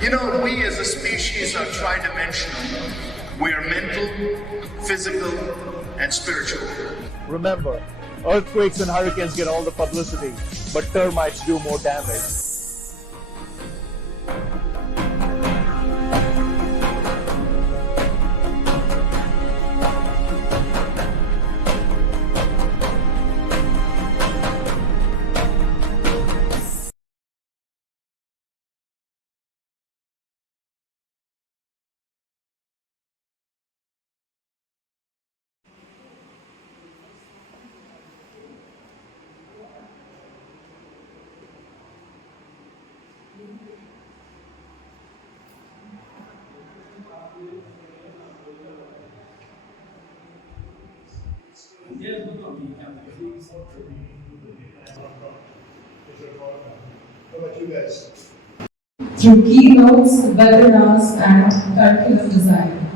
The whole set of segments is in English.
You know, we as a species are tridimensional. We are mental, physical, and spiritual. Remember, earthquakes and hurricanes get all the publicity, but termites do more damage. How about you guys? Through keynotes, webinars, and curriculum design.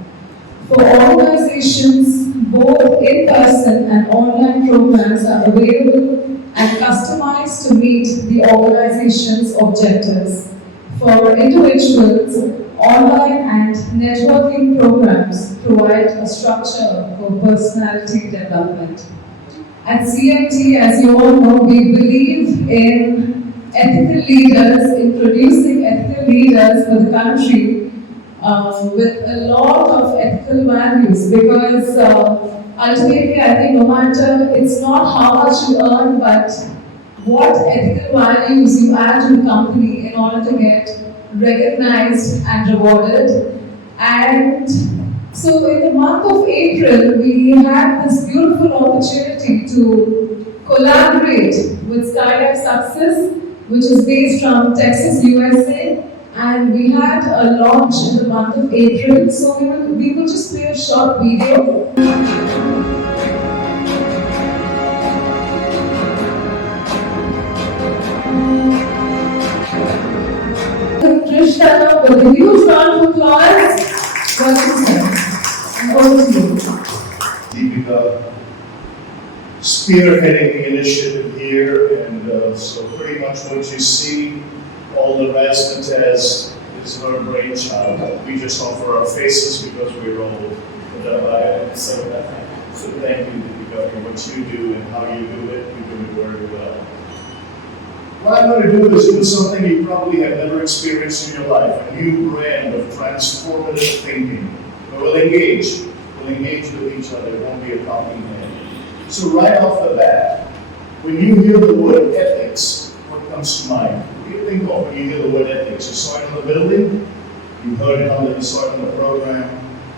For organizations, both in-person and online programs are available and customized to meet the organization's objectives. For individuals, online and networking programs provide a structure for personality development. At CMT, as you all know, we believe in ethical leaders, in producing ethical leaders for the country with a lot of ethical values, because ultimately I think no matter, it's not how much you earn, but what ethical values you add to the company in order to get recognized and rewarded. And so in the month of April, we had this beautiful opportunity to collaborate with Skydive Success, which is based from Texas, USA, and we had a launch in the month of April. So we will just play a short video. Krish, Dhanam, with a huge round of applause. Welcome, sir. And over to you. Deepika spearheading the initiative here, and so pretty much what you see, all the rest is her brainchild. We just offer our faces because we're old. So thank you, Deepika, for what you do and how you do it. You do it very well. What I'm going to do is do something you probably have never experienced in your life, a new brand of transformative thinking. We'll engage with each other, it won't be a talking head. So right off the bat, when you hear the word ethics, what comes to mind? What do you think of when you hear the word ethics? You saw it in the building, you heard it on the, you saw it in the program.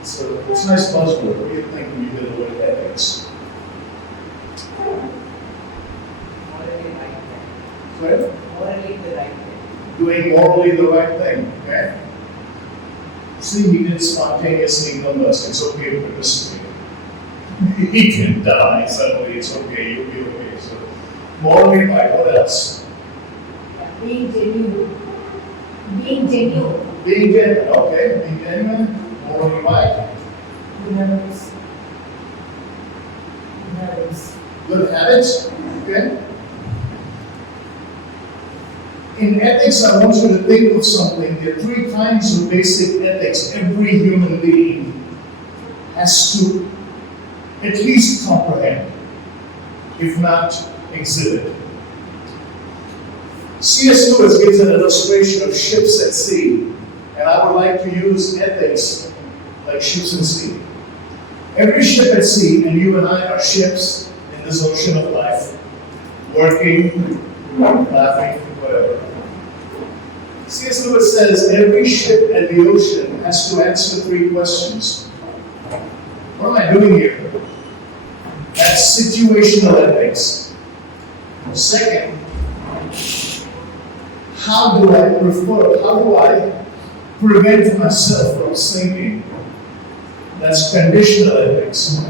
So it's a nice buzzword. What do you think when you hear the word ethics? Morally the right thing. Doing morally the right thing, okay? See, he did spontaneously combust. It's okay to participate. He can die suddenly. It's okay. You'll be okay. So, morally right. What else? Being genuine. Being genuine. Being genuine. Okay. Being genuine. Morally right. Good habits. Okay. In ethics, I want you to think of something. There are 3 kinds of basic ethics every human being has to at least comprehend, if not exhibit. C.S. Lewis gives an illustration of ships at sea, and I would like to use ethics like ships at sea. Every ship at sea, and you and I are ships in this ocean of life, working, laughing, whatever. C.S. Lewis says every ship at the ocean has to answer 3 questions. What am I doing here? That's situational ethics. Second, how do I prevent myself from sinking? That's conditional ethics.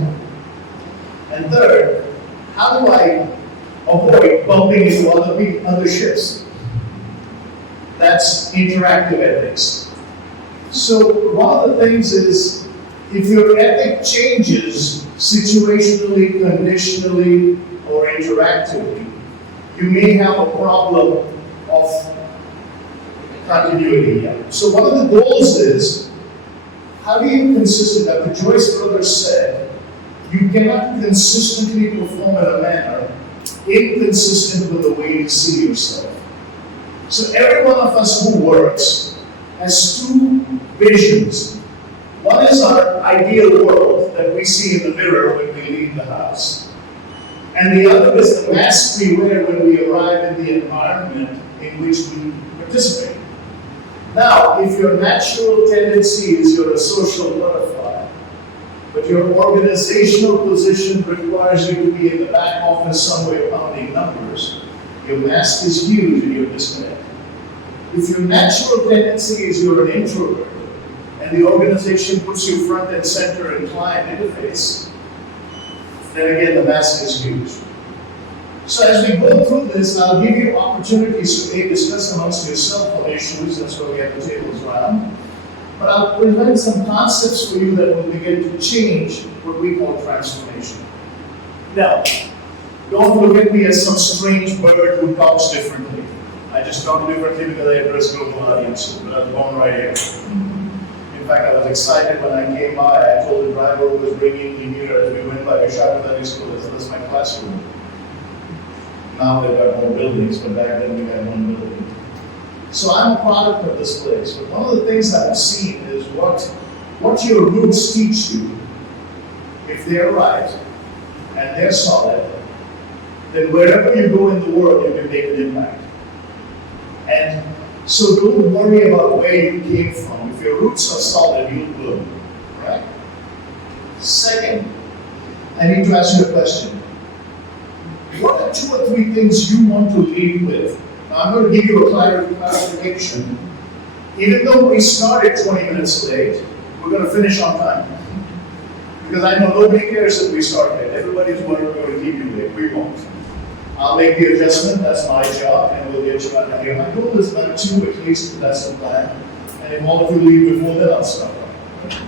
And third, how do I avoid bumping into other ships? That's interactive ethics. So one of the things is, if your ethic changes situationally, conditionally, or interactively, you may have a problem of Continuity, yeah. So one of the goals is, how do you consistently, like the Joyce brothers said, you cannot consistently perform in a manner inconsistent with the way you see yourself. So every one of us who works has two visions. One is our ideal world that we see in the mirror when we leave the house. And the other is the mask we wear when we arrive in the environment in which we participate. Now, if your natural tendency is you're a social butterfly, but your organizational position requires you to be in the back office somewhere pounding numbers, your mask is huge and you're disconnected. If your natural tendency is you're an introvert, and the organization puts you front and center in client interface, then again the mask is huge. So as we go through this, I'll give you opportunities to discuss amongst yourself on issues, that's why we have the tables round. But I'll present some concepts for you that will begin to change what we call transformation. Now, don't look at me as some strange bird who talks differently. I just talk differently because I address global audiences, but I was born right here. In fact, I was excited when I came by. I told the driver who was bringing me here as we went by Vishakhapatnam School, that's my classroom. Now they've got more buildings, but back then we had one building. So I'm a product of this place. But one of the things I've seen is what your roots teach you, if they're right and they're solid, then wherever you go in the world, you can make an impact. And so don't worry about where you came from. If your roots are solid, you'll bloom, right? Second, I need to ask you a question. What are 2 or 3 things you want to lead with? Now I'm going to give you a clarification. Even though we started 20 minutes late, we're going to finish on time. Because I know nobody cares if we start late. Everybody's worried we're going to keep you late. We won't. I'll make the adjustment, that's my job, and we'll get you out of here. My goal is not 2 at least, that's the plan. And if all of you leave before that, I'll stop.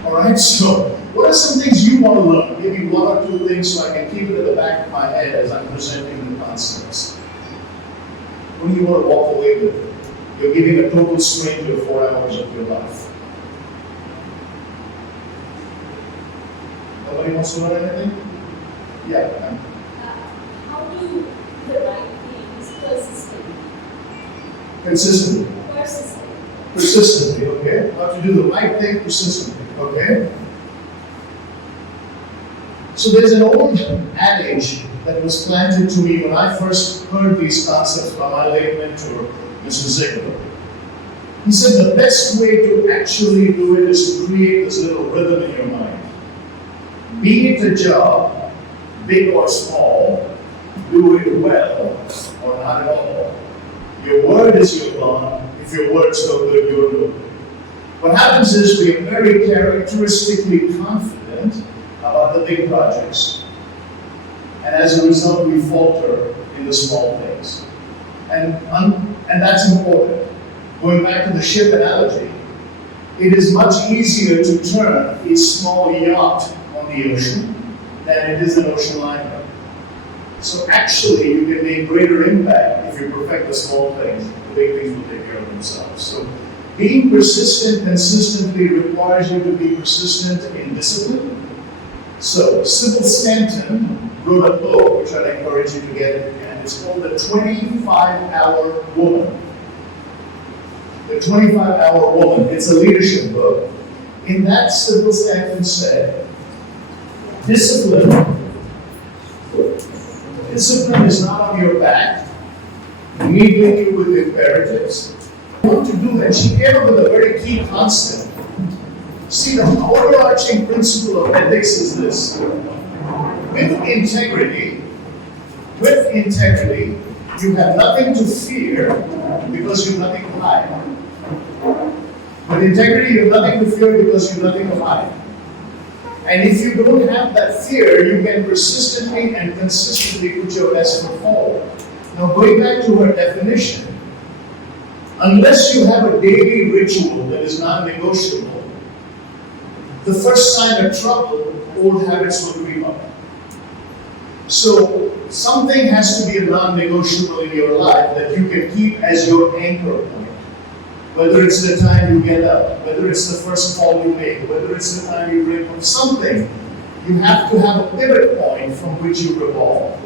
Alright, so what are some things you want to learn? Maybe 1 or 2 things so I can keep it at the back of my head as I'm presenting the concepts. What do you want to walk away with? You're giving a total stranger 4 hours of your life. Nobody wants to learn anything? Yeah. How do you do the right things persistently? Consistently. Persistently. Persistently, okay? How to do the right thing persistently, okay? So there's an old adage that was planted to me when I first heard these concepts by my late mentor, Mr. Ziegler. He said the best way to actually do it is to create this little rhythm in your mind. Be it a job, big or small, do it well or not at all. Your word is your bond. If your word's no good, you're no good. What happens is we are very characteristically confident about the big projects. And as a result, we falter in the small things. And that's important. Going back to the ship analogy, it is much easier to turn a small yacht on the ocean than it is an ocean liner. So actually, you can make greater impact if you perfect the small things. The big things will take care of themselves. So being persistent consistently requires you to be persistent in discipline. So Sybil Stanton wrote a book, which I'd encourage you to get, and it's called The 25-Hour Woman. The 25-Hour Woman. It's a leadership book. In that, Sybil Stanton said, discipline is not on your back, needling you with imperatives. You want to do that. She came up with a very key concept. See, the overarching principle of ethics is this. With integrity, you have nothing to fear because you have nothing to hide. With integrity, you have nothing to fear because you have nothing to hide. And if you don't have that fear, you can persistently and consistently put your best foot forward. Now, going back to her definition, unless you have a daily ritual that is non-negotiable, the first sign of trouble, old habits will creep up. So, something has to be a non-negotiable in your life that you can keep as your anchor point. Whether it's the time you get up, whether it's the first call you make, whether it's the time you break up something, you have to have a pivot point from which you revolve.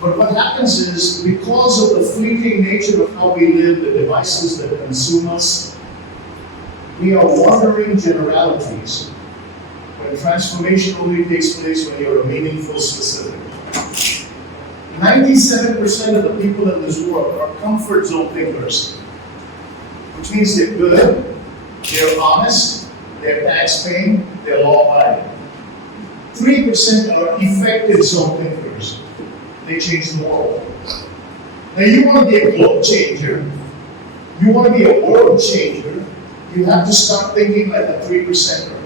But what happens is, because of the fleeting nature of how we live, the devices that consume us, we are wandering generalities, when transformation only takes place when you're a meaningful specific. 97% of the people in this world are comfort zone thinkers, which means they're good, they're honest, they're tax paying, they're law abiding. 3% are effective zone thinkers. They change the world. Now you want to be a globe changer, you want to be a world changer, you have to start thinking like a 3%er.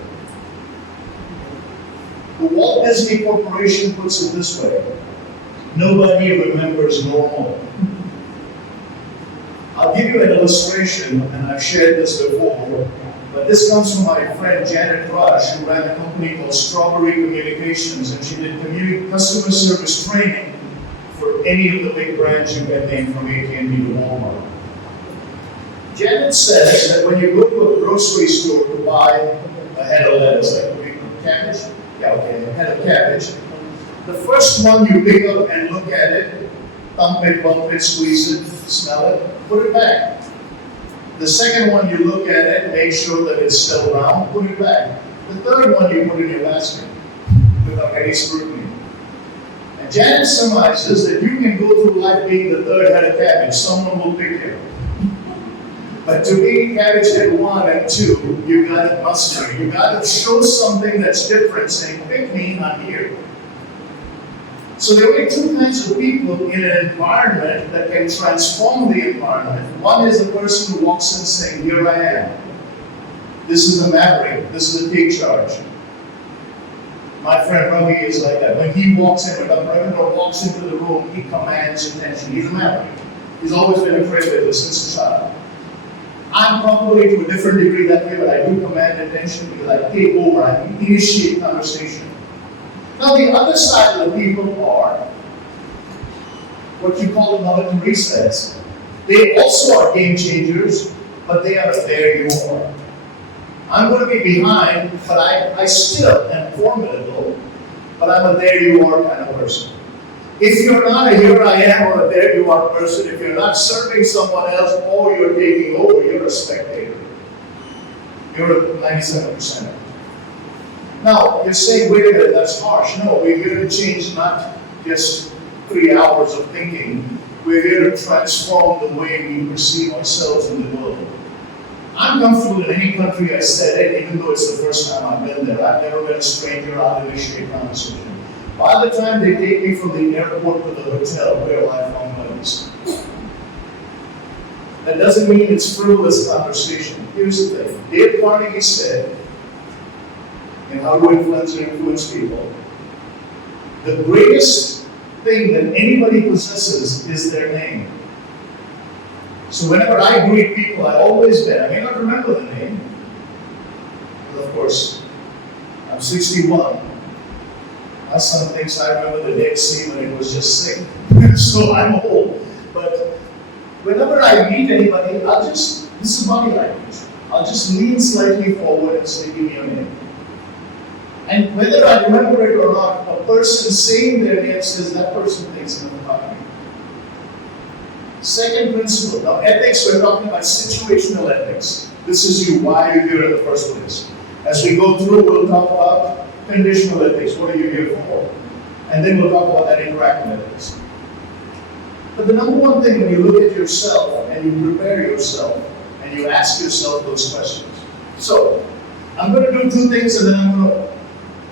The Walt Disney Corporation puts it this way: nobody remembers normal. I'll give you an illustration, and I've shared this before, but this comes from my friend Janet Rush, who ran a company called Strawberry Communications, and she did customer service training for any of the big brands you can name, from AT&T to Walmart. Janet says that when you go to a grocery store to buy a head of lettuce, like cabbage, a head of cabbage, the first one you pick up and look at it, thump it, bump it, squeeze it, smell it, put it back. The second one you look at it, make sure that it's still round, put it back. The third one you put in your basket without any scrutiny. And Janet surmises that you can go through life being the third head of cabbage. Someone will pick you. But to be cabbage head 1 and 2, you gotta muster. You gotta show something that's different, saying, pick me, I'm here. So there are only two kinds of people in an environment that can transform the environment. One is the person who walks in saying, here I am. This is a maverick. This is a take charge. My friend Ravi is like that. When he walks in, when Dr. Ravindra walks into the room, he commands attention. He's a maverick. He's always been a trailblazer since a child. I'm probably to a different degree that way, but I do command attention because I take over, I initiate conversation. Now the other side of the people are what you call the Mother Teresa's. They also are game changers, but they are there you are. I'm going to be behind, but I still am formidable, but I'm a there you are kind of person. If you're not a here I am or a there you are person, if you're not serving someone else or you're taking over, you're a spectator. You're a 97%. Now, you're saying, wait a minute, that's harsh. No, we're here to change not just 3 hours of thinking. We're here to transform the way we perceive ourselves in the world. I'm comfortable in any country I said it, even though it's the first time I've been there. I've never been a stranger, I'll initiate conversation. By the time they take me from the airport to the hotel, we're lifelong buddies. That doesn't mean it's frivolous conversation. Here's the thing. Dave Carnegie said, in How to Influence People, the greatest thing that anybody possesses is their name. So whenever I greet people, I always bet. I may not remember the name, but of course, I'm 61. My son thinks I remember the Dead Sea when it was just sick, so I'm old. But whenever I meet anybody, this is body language. I'll just lean slightly forward and say, give me your name. And whether I remember it or not, a person saying their name says that person thinks enough about me. Second principle. Now, ethics, we're talking about situational ethics. This is you, why you're here in the first place. As we go through, we'll talk about conditional ethics. What are you here for? And then we'll talk about that interactive ethics. But the number one thing when you look at yourself and you prepare yourself and you ask yourself those questions. So, I'm going to do two things and then I'm going to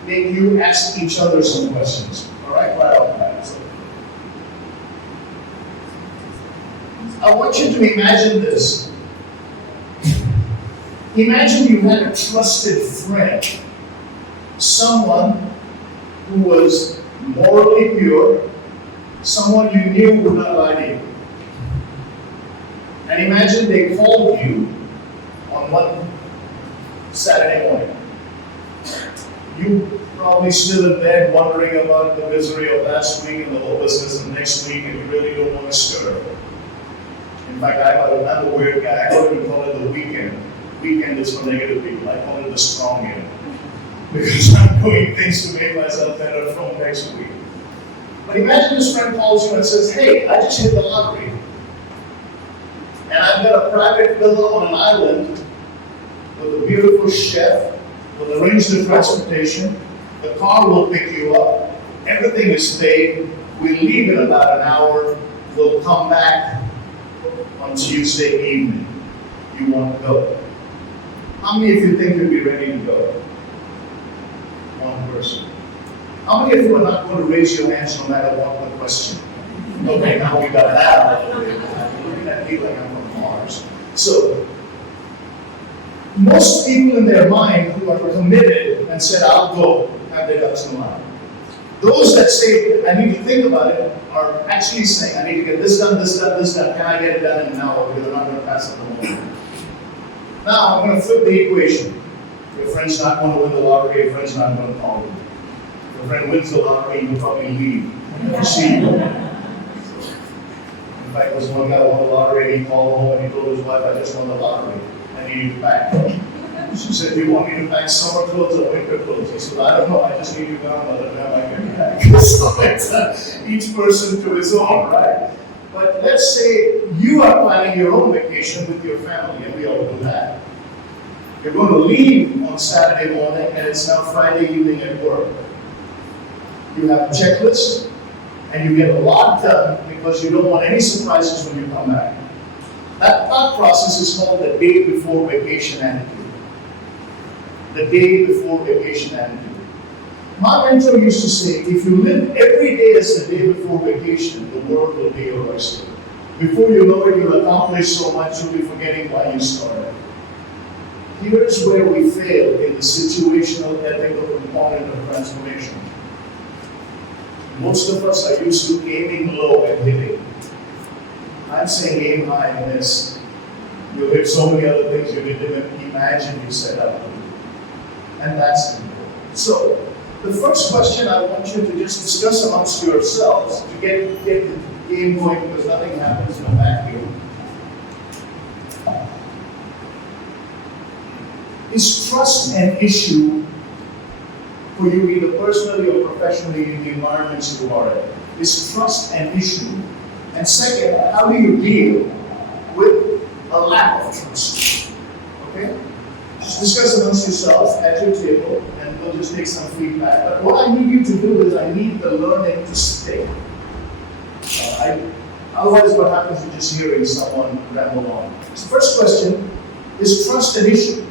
make you ask each other some questions. All right? Right off the bat. I want you to imagine this. Imagine you had a trusted friend, someone who was morally pure, someone you knew would not lie to you. And imagine they called you on one Saturday morning. You probably still in bed wondering about the misery of last week and the hopelessness of next week, and you really don't want to stir. And In fact, I'm a weird guy. I don't even call it the weekend. Weekend is for negative people. I call it the strong year. Because I'm doing things to make myself better from next week. But imagine this friend calls you and says, hey, I just hit the lottery. And I've got a private villa on an island with a beautiful chef, with arranged transportation. The car will pick you up. Everything is paid. We leave in about an hour. We'll come back on Tuesday evening. You want to go? How many of you think you'll be ready to go? One person. How many of you are not going to raise your hands no matter what the question? Okay, now we got that. I'm looking at me like I'm from Mars. So, most people in their mind who are committed and said, I'll go, have their ducks in line. Those that say, I need to think about it, are actually saying, I need to get this done, this done, this done. Can I get it done in an hour? Because I'm not going to pass it the moment. Now, I'm going to flip the equation. Your friend's not going to win the lottery, your friend's not going to call you. If your friend wins the lottery, you'll probably leave. You see you. In fact, there was one guy who won the lottery and he called home and he told his wife, I just won the lottery. I need you to pack. She said, do you want me to pack summer clothes or winter clothes? He said, I don't know, I just need you down by the time I get back. So it's each person to his own, right? But let's say you are planning your own vacation with your family, and we all do that. You're going to leave on Saturday morning, and it's now Friday evening at work. You have a checklist, and you get a lot done because you don't want any surprises when you come back. That thought process is called the day before vacation attitude. The day before vacation attitude. My mentor used to say, if you live every day as the day before vacation, the world will be your oyster. Before you know it, you'll accomplish so much, you'll be forgetting why you started. Here's where we fail in the situational ethical component of transformation. Most of us are used to aiming low and hitting. I'm saying aim high in this. You'll hit so many other things you didn't even imagine you set out to do. And that's important. So, the first question I want you to just discuss amongst yourselves to get the game going, because nothing happens in a vacuum. Is trust an issue for you either personally or professionally in the environments you are in? Is trust an issue? And second, how do you deal with a lack of trust? Okay? Just discuss amongst yourselves at your table, and we'll just take some feedback. But what I need you to do is I need the learning to stay. Otherwise, what happens is just hearing someone ramble on. So first question, is trust an issue?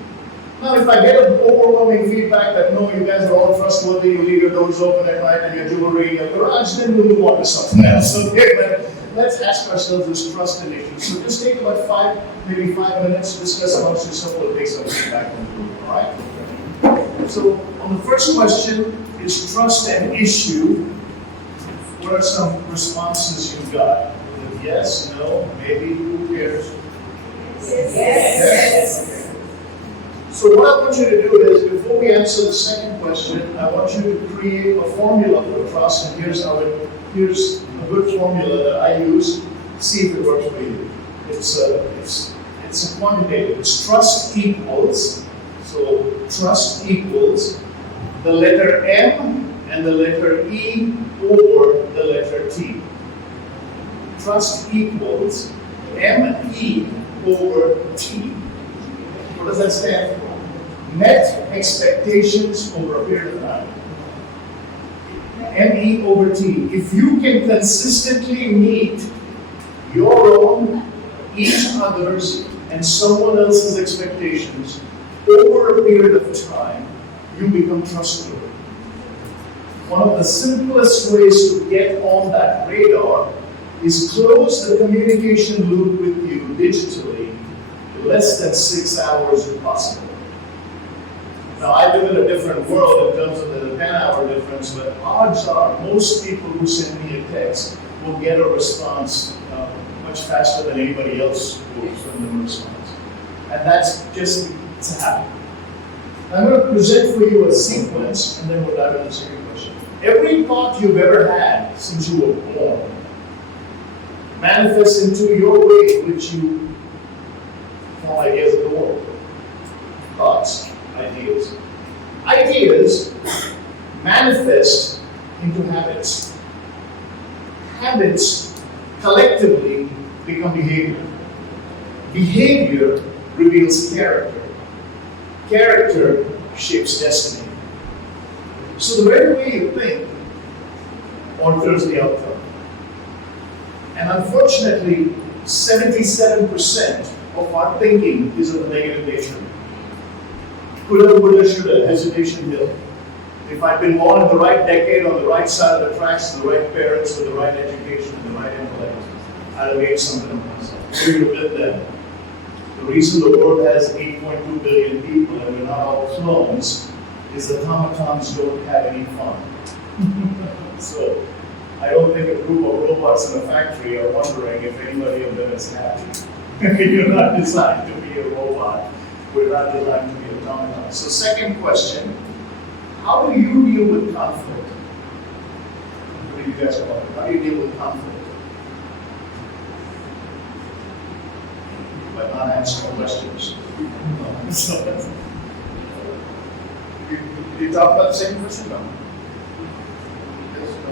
Now, if I get an overwhelming feedback that no, you guys are all trustworthy, you leave your doors open at night and your jewelry in your garage, then we'll move on to something else. Okay, but let's ask ourselves this trust an issue. So just take about maybe 5 minutes to discuss amongst yourself. We'll take some feedback from the group, all right? So on the first question, is trust an issue? What are some responses you got? Yes, no, maybe, who cares? Yes. Okay. So what I want you to do is, before we answer the second question, I want you to create a formula for trust, and here's a good formula that I use. See if it works for you. It's a quantitative. It's trust equals. So trust equals the letter M and the letter E over the letter T. Trust equals M-E over T. What does that stand for? Met expectations over a period of time. M-E over T. If you can consistently meet your own, each other's, and someone else's expectations over a period of time, you become trustworthy. One of the simplest ways to get on that radar is close the communication loop with you digitally to less than 6 hours if possible. Now, I live in a different world in terms of the 10-hour difference, but odds are most people who send me a text will get a response much faster than anybody else will send them a response. And that's just to happen. I'm going to present for you a sequence, and then we'll dive into the second question. Every thought you've ever had since you were born manifest into your way in which you form ideas of the world. Thoughts, ideas. Ideas manifest into habits. Habits collectively become behavior. Behavior reveals character. Character shapes destiny. So the very way you think alters the outcome. And unfortunately, 77% of our thinking is of a negative nature. Coulda, woulda, shoulda, hesitation, guilt. If I'd been born in the right decade, on the right side of the tracks, to the right parents, with the right education, and the right intellect, I'd have made something of myself. We would have been there. The reason the world has 8.2 billion people and we're not all clones is the automatons don't have any fun. So, I don't think a group of robots in a factory are wondering if anybody of them is happy. You're not designed to be a robot. We're not designed to be automatons. So, second question, how do you deal with conflict? What do you guys call it? How do you deal with conflict? By not answering questions. So, you talk about the same question? No. Yes, no.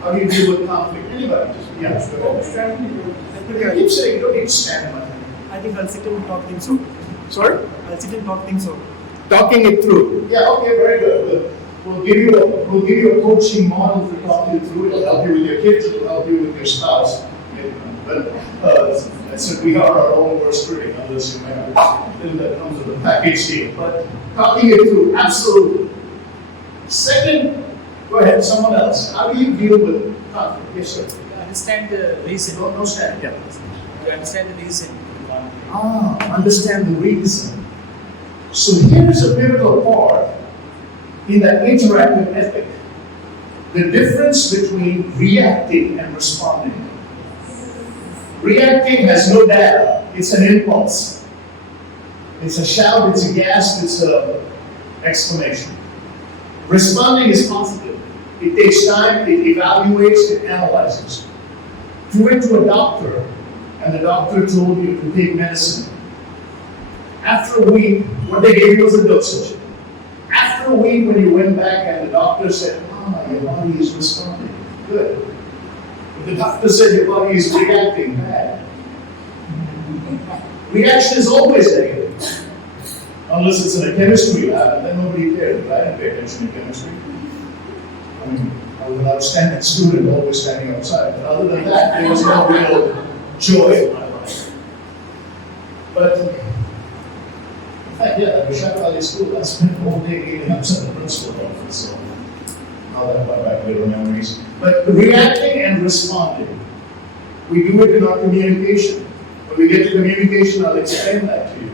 How do you deal with conflict? Anybody? Just, yeah. Keep saying, you don't need to stand in my hand. I think I'll sit and talk things over. Sorry? I'll sit and talk things over. Talking it through. Yeah, okay, very good. We'll give you a coaching model to talk you through. It'll help you with your kids, it'll help you with your spouse. But I said we are our own worst critic, unless you remember. Then that comes with a package deal. But talking it through, absolutely. Second, go ahead, someone else. How do you deal with conflict? Yes, sir. You understand the reason. No stand. Yeah. You understand the reason. Understand the reason. So here's a pivotal part in that interactive ethic. The difference between reacting and responding. Reacting has no data. It's an impulse. It's a shout, it's a gasp, it's an exclamation. Responding is positive. It takes time, it evaluates, it analyzes. You went to a doctor, and the doctor told you to take medicine. After a week, what they gave you was a dosage. After a week, when you went back and the doctor said, your body is responding. Good. But the doctor said your body is reacting bad. Reaction is always negative. Unless it's in a chemistry lab, and then nobody cares. I didn't pay attention to chemistry. I mean, I was an outstanding student, always standing outside. But other than that, there was no real joy in my life. But in fact, yeah, at Vishal Valley School, I spent all day eating outside the principal's office, so not that far back, little memories. But reacting and responding, we do it in our communication. When we get to communication, I'll explain that to you.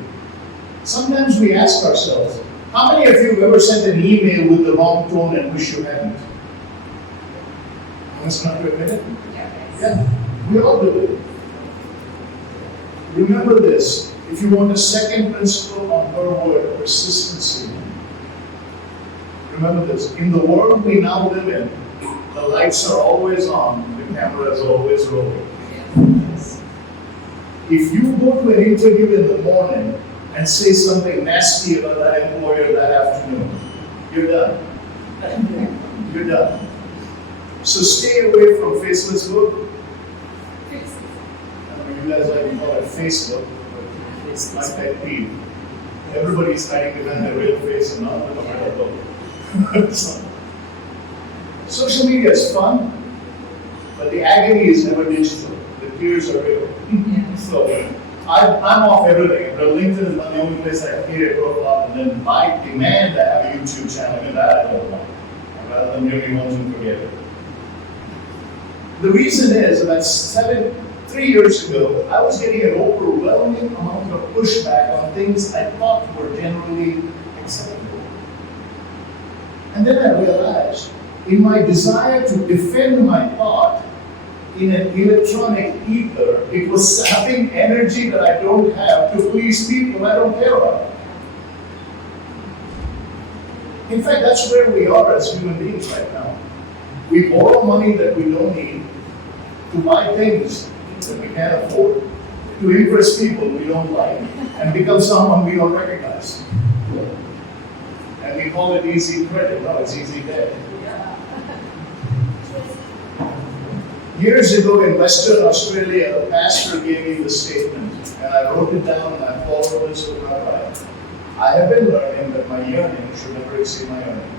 Sometimes we ask ourselves, how many of you have ever sent an email with the wrong tone and wish you hadn't? Honest enough to admit it? Yeah, we all do it. Remember this, if you want a second principle on her word, persistency, remember this, in the world we now live in, the lights are always on, the camera is always rolling. If you go to an interview in the morning and say something nasty about that employer that afternoon, you're done. You're done. So stay away from faceless look. I mean, you guys like to call it Facebook, but it's my pet peeve. Everybody's hiding behind their real face and not with a real look. Social media is fun, but the agony is never digital. The tears are real. So I'm off everything. But LinkedIn is not the only place I create a profile, and then I demand to have a YouTube channel, and that I don't want. Rather than merely once and forget it. The reason is about 3 years ago, I was getting an overwhelming amount of pushback on things I thought were generally acceptable. And then I realized, in my desire to defend my thought in an electronic ether, it was sapping energy that I don't have to please people I don't care about. In fact, that's where we are as human beings right now. We borrow money that we don't need, to buy things that we can't afford, to impress people we don't like, and become someone we don't recognize. And we call it easy credit. No, it's easy debt. Years ago in Western Australia, a pastor gave me the statement, and I wrote it down and I followed this with my life. I have been learning that my yearning should never exceed my earning.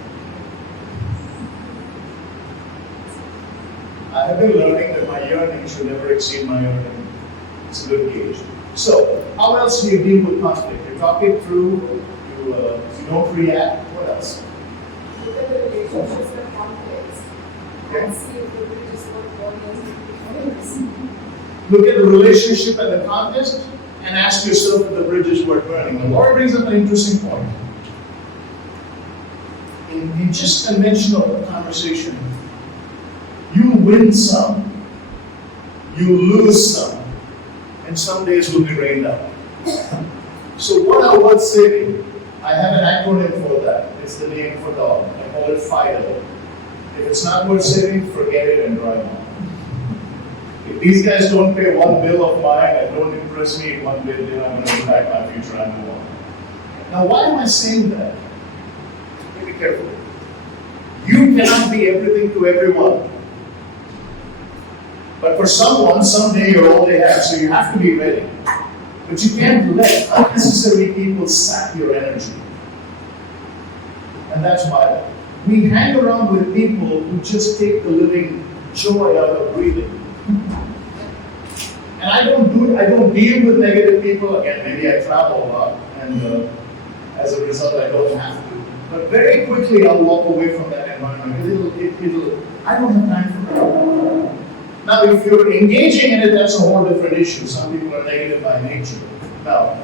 I have been learning that my yearning should never exceed my earning. It's a good gauge. So, how else do you deal with conflict? You talk it through, you don't react. What else? Look at the relationships that conflicts. Okay. And see if the bridge is not burning. Look at the relationship and the context and ask yourself if the bridge is worth burning. The Lord brings up an interesting point. In just conventional conversation, you win some, you lose some, and some days will be rained out. So what are worth saving? I have an acronym for that. It's the name for dog. I call it FIDO. If it's not worth saving, forget it and drive on. If these guys don't pay one bill of mine and don't impress me in one bit, then I'm going to impact my future and move on. Now, why am I saying that? Be careful. You cannot be everything to everyone. But for someone, someday you're all they have, so you have to be ready. But you can't let unnecessary people sap your energy. And that's why we hang around with people who just take the living joy out of breathing. And I don't deal with negative people. Again, maybe I travel a lot, and as a result, I don't have to. But very quickly, I'll walk away from that environment. I don't have time for that. Now, if you're engaging in it, that's a whole different issue. Some people are negative by nature. Now,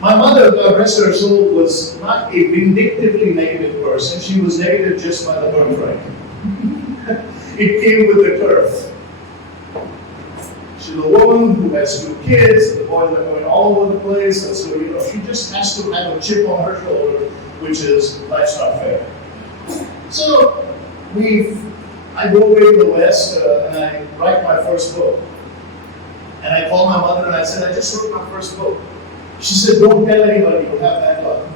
my mother, God rest her soul, was not a vindictively negative person. She was negative just by the birthright. It came with the turf. She's a woman who has 2 kids, and the boys are going all over the place, and so, she just has to have a chip on her shoulder, which is, life's not fair. So, I go away to the West, and I write my first book. And I called my mother and I said, I just wrote my first book. She said, don't tell anybody, you'll have bad luck.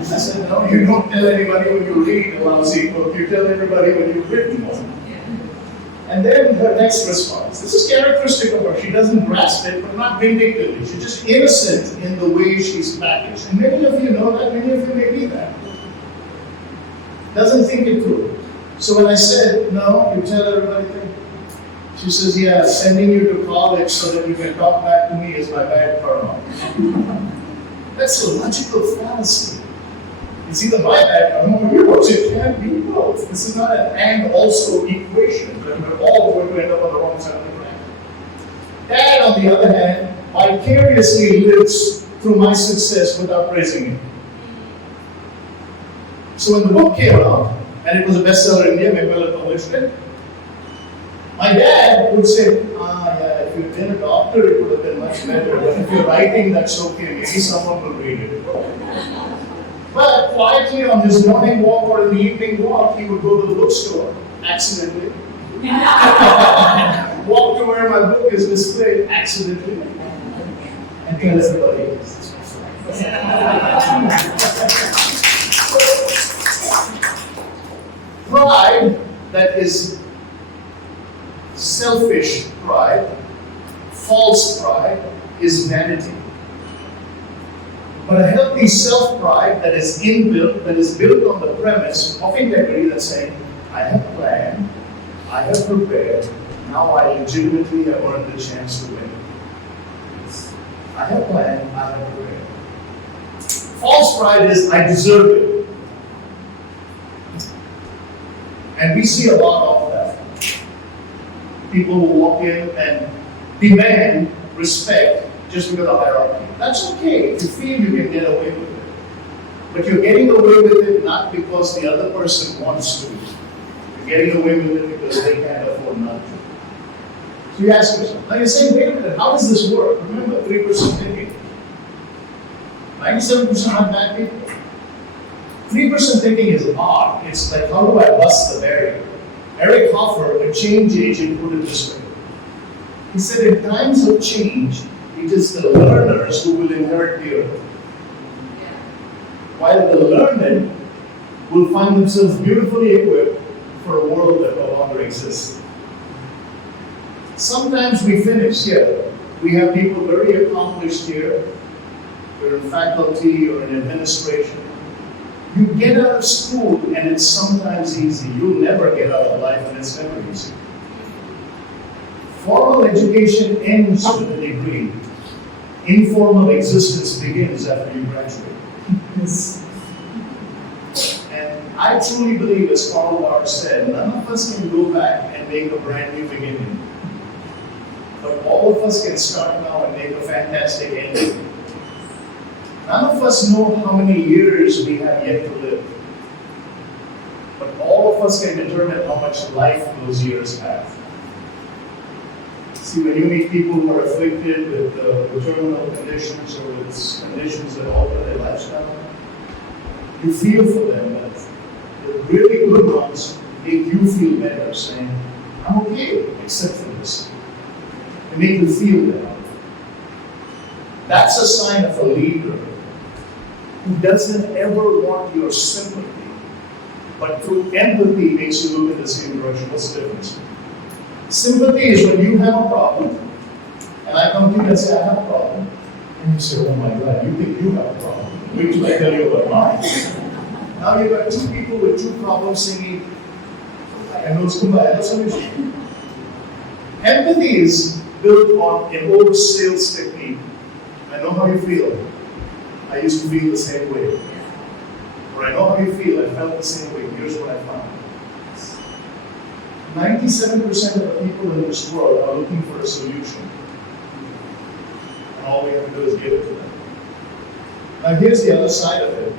I said, no, you don't tell anybody when you read a lousy book, you tell everybody when you've written one. And then her next response, this is characteristic of her, she doesn't grasp it, but not vindictively. She's just innocent in the way she's packaged. And many of you know that, many of you may be that. Doesn't think it through. So when I said, no, you tell everybody that. She says, yeah, sending you to college so that you can talk back to me is my bad karma. That's a logical fallacy. It's either my bad karma or yours. It can't be both. This is not an and also equation. We're all going to end up on the wrong side of the track. Dad, on the other hand, vicariously lives through my success without praising me. So when the book came out, and it was a bestseller in India, Mabel published it, my dad would say, yeah, if you'd been a doctor, it would have been much better. But if you're writing, that's okay. Maybe someone will read it. But quietly on his morning walk or in the evening walk, he would go to the bookstore, accidentally. Walk to where my book is displayed, accidentally. And tell everybody. Pride that is selfish pride, false pride, is vanity. But a healthy self-pride that is inbuilt, that is built on the premise of integrity, that's saying, I have planned, I have prepared, now I legitimately have earned the chance to win. I have planned, I have prepared. False pride is, I deserve it. And we see a lot of that. People who walk in and demand respect just because of hierarchy. That's okay if you feel you can get away with it. But you're getting away with it not because the other person wants to. You're getting away with it because they can't afford not to. So you ask yourself, now you're saying, wait a minute, how does this work? Remember, 3% thinking. 97% are bad people. 3% thinking is odd. It's like, how do I bust the barrier? Eric Hoffer, a change agent, put it this way. He said, in times of change, it is the learners who will inherit the earth. While the learned will find themselves beautifully equipped for a world that no longer exists. Sometimes we finish here. We have people very accomplished here. They're in faculty or in administration. You get out of school and it's sometimes easy. You'll never get out of life and it's never easy. Formal education ends with a degree. Informal existence begins after you graduate. And I truly believe, as Karl Marx said, none of us can go back and make a brand new beginning. But all of us can start now and make a fantastic ending. None of us know how many years we have yet to live. But all of us can determine how much life those years have. See, when you meet people who are afflicted with terminal conditions or with conditions that alter their lifestyle, you feel for them. That the really good ones make you feel better, saying, I'm okay, except for this. They make you feel better. That's a sign of a leader who doesn't ever want your sympathy, but through empathy makes you look in the same direction. What's the difference? Sympathy is when you have a problem, and I come to you and say, I have a problem. And you say, oh my God, you think you have a problem. Wait till I tell you about mine. Now you've got two people with two problems singing, I know it's kumbaya, that's an issue. Empathy is built on an old sales technique. I know how you feel. I used to feel the same way. Or I know how you feel, I felt the same way. Here's what I found. 97% of the people in this world are looking for a solution. And all we have to do is give it to them. Now here's the other side of it,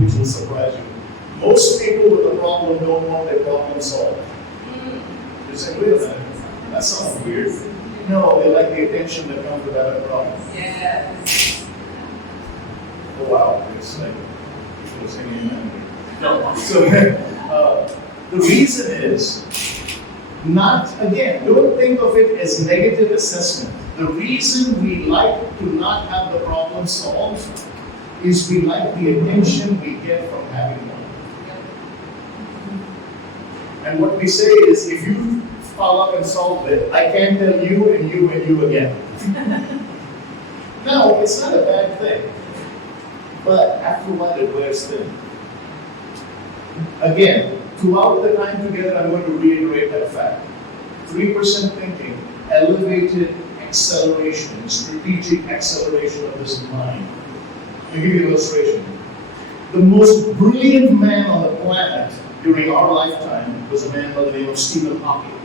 which will surprise you. Most people with a problem don't want their problem solved. You say, wait a minute, that sounds weird. No, they like the attention that comes with having a problem. Yes. Oh wow, it's like people singing amen. No. So the reason is not, again, don't think of it as negative assessment. The reason we like to not have the problem solved is we like the attention we get from having one. And what we say is, if you follow up and solve it, I can tell you and you and you again. No, it's not a bad thing. But after a while, it wears thin. Again, throughout the time together, I'm going to reiterate that fact. 3% thinking, elevated acceleration, strategic acceleration of this mind. I'll give you an illustration. The most brilliant man on the planet during our lifetime was a man by the name of Stephen Hawking.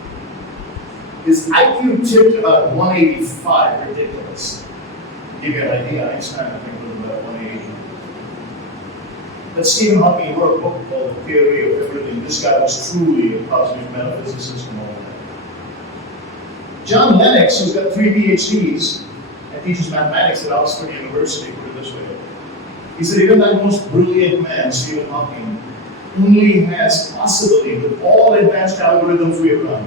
His IQ tipped about 185, ridiculous. To give you an idea, Einstein, I think, was about 180. But Stephen Hawking wrote a book called The Theory of Everything. This guy was truly a cosmic metaphysicist and all that. John Lennox, who's got 3 PhDs and teaches mathematics at Oxford University, put it this way. He said, even that most brilliant man, Stephen Hawking, only has possibly, with all advanced algorithms we have run,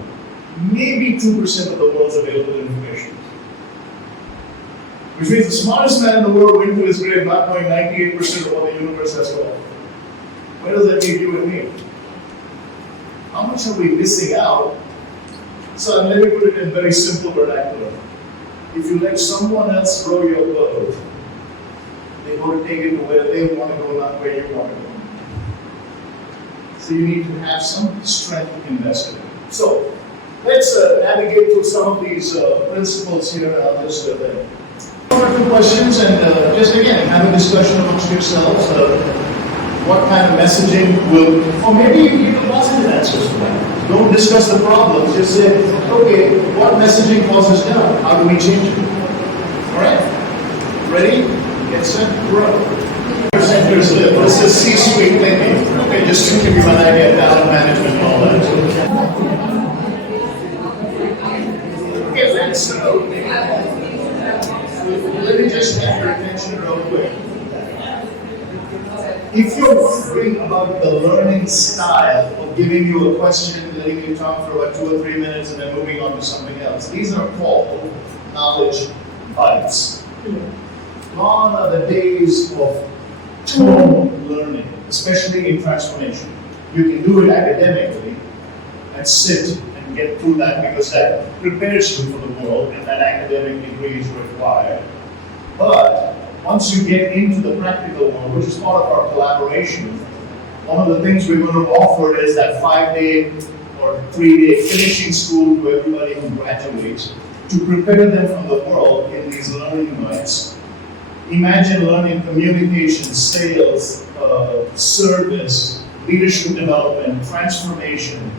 maybe 2% of the world's available information. Which means the smartest man in the world went to his grave not knowing 98% of what the universe has to offer. Where does that leave you and me? How much are we missing out? So let me put it in very simple vernacular. If you let someone else row your boat, they're going to take it to where they want to go, not where you want to go. So you need to have some strength invested in. So let's navigate through some of these principles here. I'll just one or two questions and just again have a discussion amongst yourselves. What kind of messaging will, or maybe you give positive answers to that. Don't discuss the problems, just say, okay, what messaging causes doubt? How do we change it? Alright? Ready? Get set, grow. Centers live. This is C-suite thinking. Okay, just to give you an idea of talent management and all that. Okay, let's let me just get your attention real quick. If you're wondering about the learning style of giving you a question, letting you talk for about 2 or 3 minutes, and then moving on to something else, these are called knowledge bites. Gone are the days of tone learning, especially in transformation. You can do it academically and sit and get through that because that prepares you for the world and that academic degree is required. But once you get into the practical world, which is part of our collaboration, one of the things we're going to offer is that 5-day or 3-day finishing school to everybody who graduates to prepare them from the world in these learning bites. Imagine learning communication, sales, service, leadership development, transformation,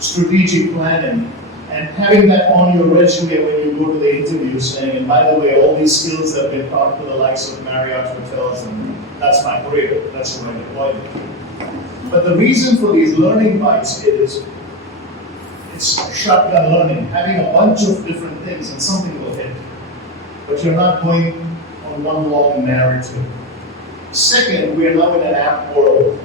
strategic planning, and having that on your resume when you go to the interview saying, and by the way, all these skills have been taught to the likes of Marriott hotels, and that's my career, that's where I deployed it. But the reason for these learning bites is, it's shotgun learning, having a bunch of different things and something will hit. But you're not going on one long narrative. Second, we are now in an app world.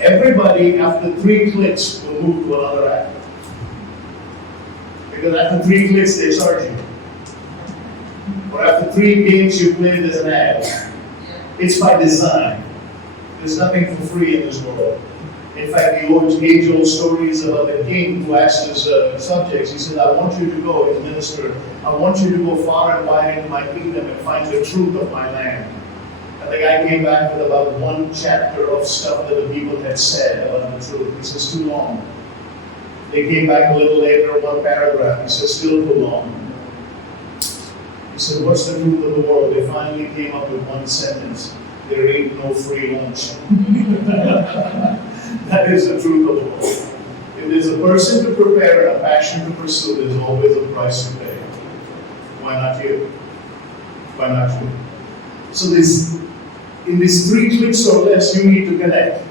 Everybody, after 3 clicks, will move to another app. Because after 3 clicks, they charge you. Or after 3 games you play, there's an ad. It's by design. There's nothing for free in this world. In fact, the age-old stories about the king who asked his subjects, he said, I want you to go, as minister, I want you to go far and wide into my kingdom and find the truth of my land. And the guy came back with about 1 chapter of stuff that the people had said about the truth. He says, too long. They came back a little later, 1 paragraph. He said, still too long. He said, what's the truth of the world? They finally came up with 1 sentence. There ain't no free lunch. That is the truth of the world. If there's a person to prepare and a passion to pursue, there's always a price to pay. Why not you? Why not you? So in these 3 clicks or less, you need to connect.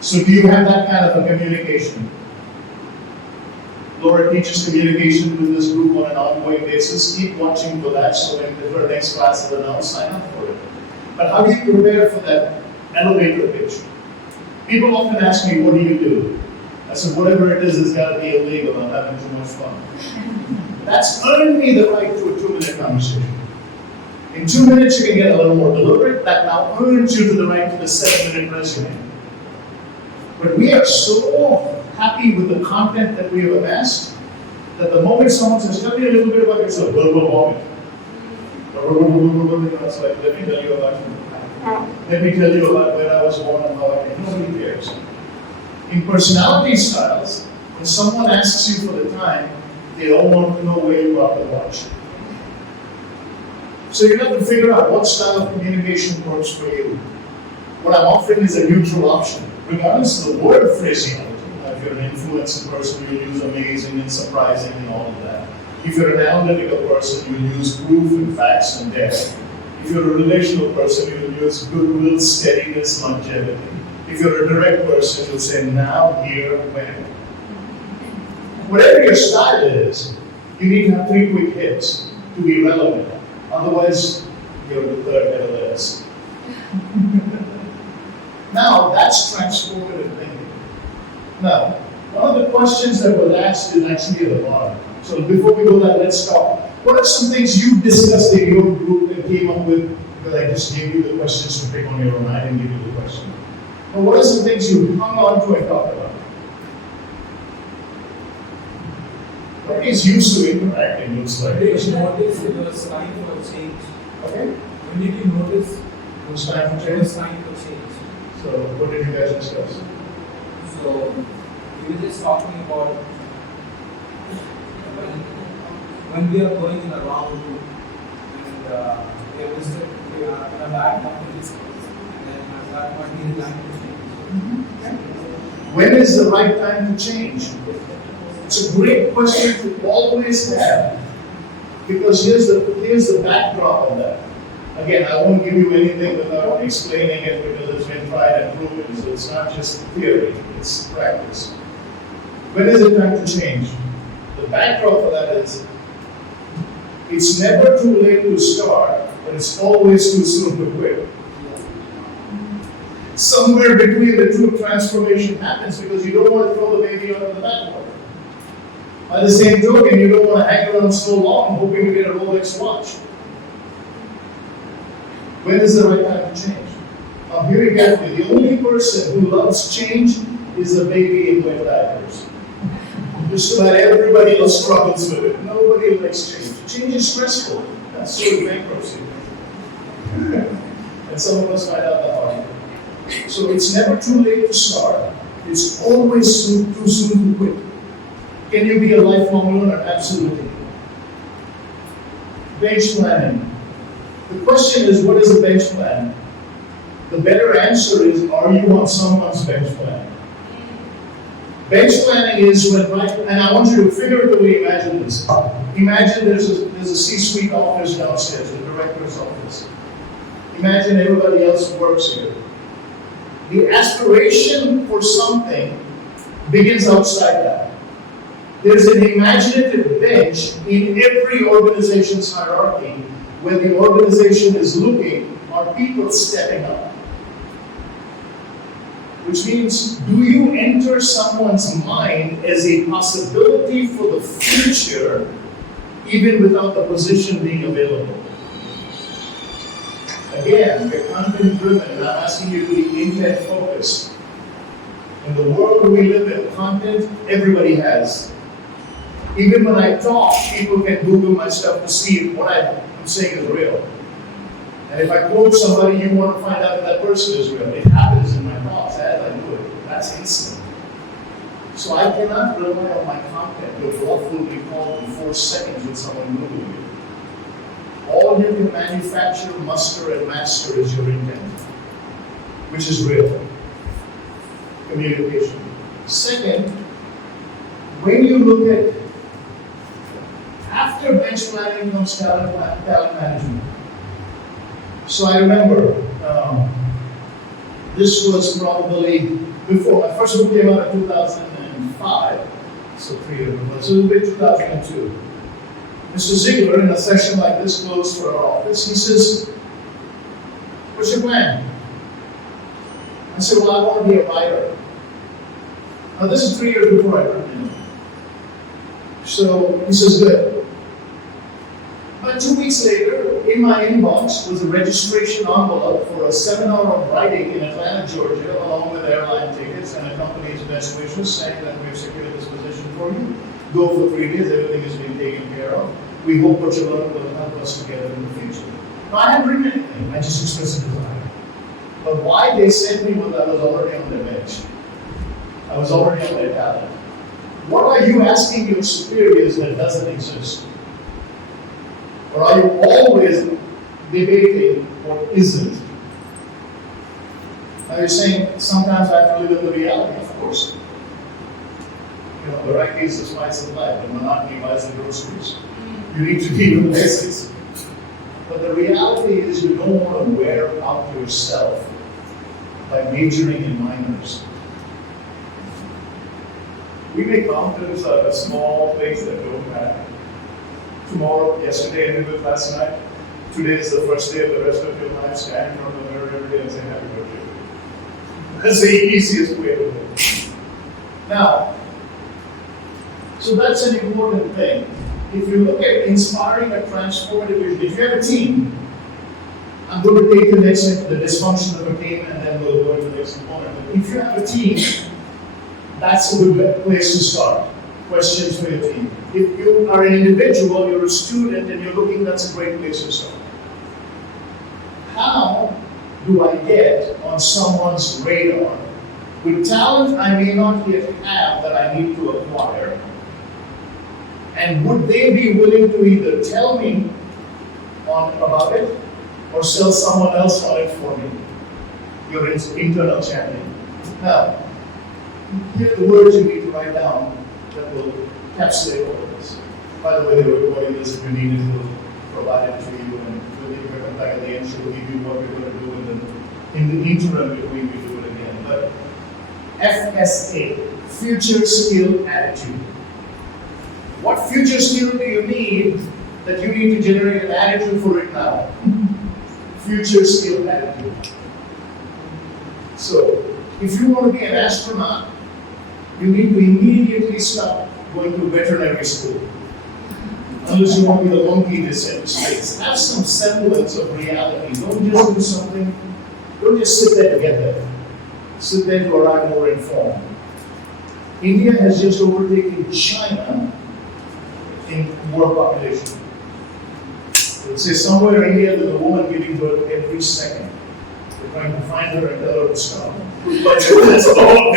So do you have that kind of a communication? Laura teaches communication with this group on an ongoing basis. Keep watching for that so when her next class is announced, sign up for it. But how do you prepare for that elevator pitch? People often ask me, what do you do? I said, whatever it is, it's got to be illegal. I'm having too much fun. That's earned me the right to a 2-minute conversation. In 2 minutes, you can get a little more deliberate. That now earns you to the right to the 7-minute resume. But we are so happy with the content that we have amassed that the moment someone says, tell me a little bit about yourself, vomit. It's like, let me tell you about you. Let me tell you about where I was born and how I came. Nobody cares. In personality styles, when someone asks you for the time, they all want to know where you got the watch. So you have to figure out what style of communication works for you. What I'm offering is a neutral option, regardless of the word phraseology. If you're an influencer person, you'll use amazing and surprising and all of that. If you're an analytical person, you'll use proof and facts and depth. If you're a relational person, you'll use goodwill, steadiness, longevity. If you're a direct person, you'll say now, here, when. Whatever your style is, you need to have 3 quick hits to be relevant. Otherwise, you're the third LLS. Now, that's transformative thinking. Now, one of the questions that was asked is actually at the bottom. So before we go there, let's talk. What are some things you discussed in your group and came up with? Because I just gave you the questions to pick on your own. I didn't give you the question. But what are some things you hung on to and talked about? Everybody's used to interacting, looks like. Did you notice it was time for change? Okay. When did you notice It was time for it was change. time for change? So what did you guys discuss? So we were just talking about when we are going in a wrong route and we are in a bad company, and then at that point we need time to change. When is the right time to change? It's a great question to always have, because here's the backdrop of that. Again, I won't give you anything without explaining it because it's been tried and proven, so it's not just theory, it's practice. When is it time to change? The backdrop for that is, it's never too late to start, but it's always too soon to quit. somewhere between the two transformation happens because you don't want to throw the baby out of the bathwater. By the same token, you don't want to hang around so long hoping to get a Rolex watch. When is the right time to change? Now here you get me. The only person who loves change is a baby in wet diapers. Just about everybody else struggles with it. Nobody likes change. Change is stressful. That's sort of bankruptcy. And some of us find out the hard way. So it's never too late to start. It's always too soon to quit. Can you be a lifelong learner? Absolutely. Bench planning. The question is, what is a bench plan? The better answer is, are you on someone's bench plan? Bench planning is when, and I want you to figuratively imagine this. Imagine there's a C-suite office downstairs, the director's office. Imagine everybody else works here. The aspiration for something begins outside that. There's an imaginative bench in every organization's hierarchy where the organization is looking, are people stepping up? Which means, do you enter someone's mind as a possibility for the future, even without the position being available? Again, we're content driven, and I'm asking you to be intent focused. In the world we live in, content everybody has. Even when I talk, people can Google my stuff to see if what I'm saying is real. And if I quote somebody, you want to find out if that person is real. It happens in my talks as I do it. That's instant. So I cannot rely on my content, which will often be called in 4 seconds with someone Googling it. All you can manufacture, muster, and master is your intent, which is real. Communication. Second, when you look at, after bench planning comes talent management. So I remember, this was probably before, my first book came out in 2005, so 3 years ago, so it was 2002. Mr. Ziegler, in a session like this, closed for our office, he says, what's your plan? I said, well, I want to be a writer. Now this is 3 years before I wrote it. So he says, good. But 2 weeks later, in my inbox was a registration envelope for a seminar on writing in Atlanta, Georgia, along with airline tickets and a company's best wishes saying that we've secured this position for you. Go for 3 days, everything is being taken care of. We hope what you learn will help us together in the future. Now, I hadn't written anything, I just expressed a desire. But why they sent me was I was already on their bench. I was already on their talent. What are you asking your superiors that doesn't exist? Or are you always debating what isn't? Now you're saying, sometimes I have to live in the reality, of course. You know, the right is the spice of life, the monotony buys the groceries. You need to deal with the basics. But the reality is you don't want to wear out yourself by majoring in minors. We make mountains out of small things that don't matter. Tomorrow, yesterday ended with last night. Today is the first day of the rest of your life. Stand in front of the mirror every day and say happy birthday. That's the easiest way to live. Now, so that's an important thing. If you look at inspiring a transformative vision, if you have a team, I'm going to take the dysfunction of a team, and then we'll go into the next component. But if you have a team, that's a good place to start. Questions for your team. If you are an individual, you're a student, and you're looking, that's a great place to start. How do I get on someone's radar with talent I may not yet have that I need to acquire? And would they be willing to either tell me about it or sell someone else on it for me? Your internal champion. Now, here are the words you need to write down that will encapsulate all of this. By the way, they're recording this. If you need it, we'll provide it to you, and we'll give you back at the end. So we'll give you what we're going to do in the interim between we do it again. But FSA, Future Skill Attitude. What future skill do you need that you need to generate an attitude for it now? Future skill attitude. So, if you want to be an astronaut, you need to immediately start going to veterinary school. Unless you want to be the monkey that sent space. Have some semblance of reality. Don't just do something, don't just sit there to get there. Sit there to arrive more informed. India has just overtaken China in world population. Let's say somewhere in India there's a woman giving birth every second. We're trying to find her and tell her to stop. But that's all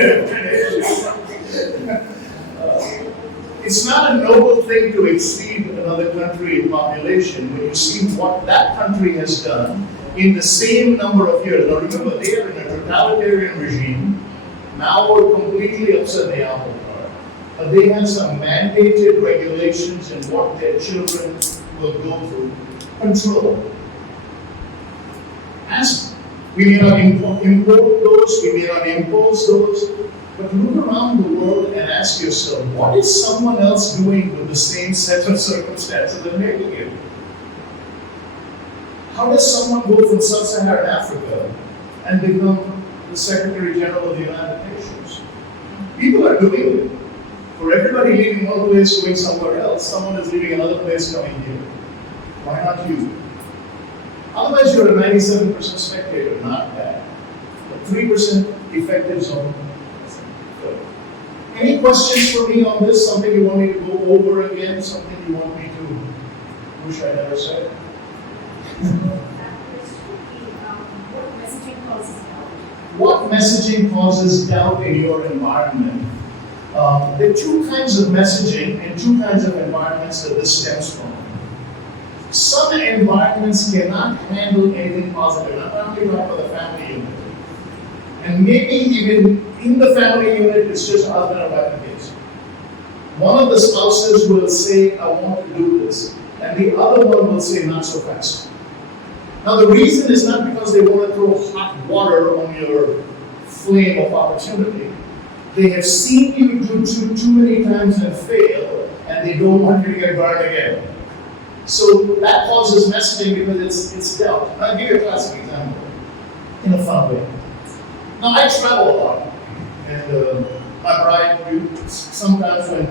it's not a noble thing to exceed another country in population when you see what that country has done in the same number of years. Now remember, they are in a totalitarian regime. Now we're completely upset the apple cart. But they have some mandated regulations in what their children will go through. Control. Ask. We may not import those, we may not impose those, but look around the world and ask yourself, what is someone else doing with the same set of circumstances and making it? How does someone go from sub-Saharan Africa and become the Secretary General of the United Nations? People are doing it. For everybody leaving one place going somewhere else, someone is leaving another place coming here. Why not you? Otherwise, you're a 97% spectator, not bad. But 3% effective zone. Good. Any questions for me on this? Something you want me to go over again? Something you want me to wish I never said? What messaging causes doubt in your environment? There are two kinds of messaging and two kinds of environments that this stems from. Some environments cannot handle anything positive. I'm not talking about the family unit. And maybe even in the family unit, it's just husband and wife case. One of the spouses will say, I want to do this. And the other one will say, not so fast. Now the reason is not because they want to throw hot water on your flame of opportunity. They have seen you do too many times and fail, and they don't want you to get burned again. So that causes messaging because it's doubt. And I'll give you a classic example in a fun way. Now I travel a lot, and my bride, sometimes when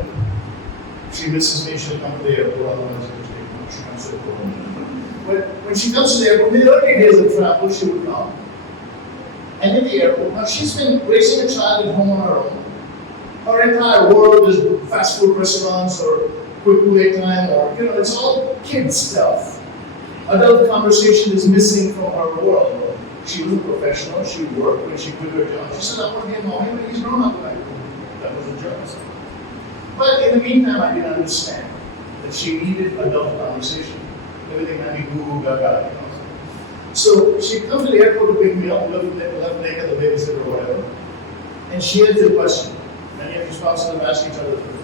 she misses me, she'll come to the airport, otherwise it'll take much time to go. But when she comes to the airport, in the early days of travel, she would come. And in the airport, now she's been raising a child at home on her own. Her entire world is fast food restaurants or quick playtime, or it's all kid stuff. Adult conversation is missing from her world. She was a professional, she worked when she quit her job. She said, I want to be a mommy, but he's grown up like that was a job. But in the meantime, I didn't understand that she needed adult conversation. Everything had to be goo gaga, So she comes to the airport to pick me up, left leg at the babysitter or whatever. And she has the question. Many of you spouses have asked each other this.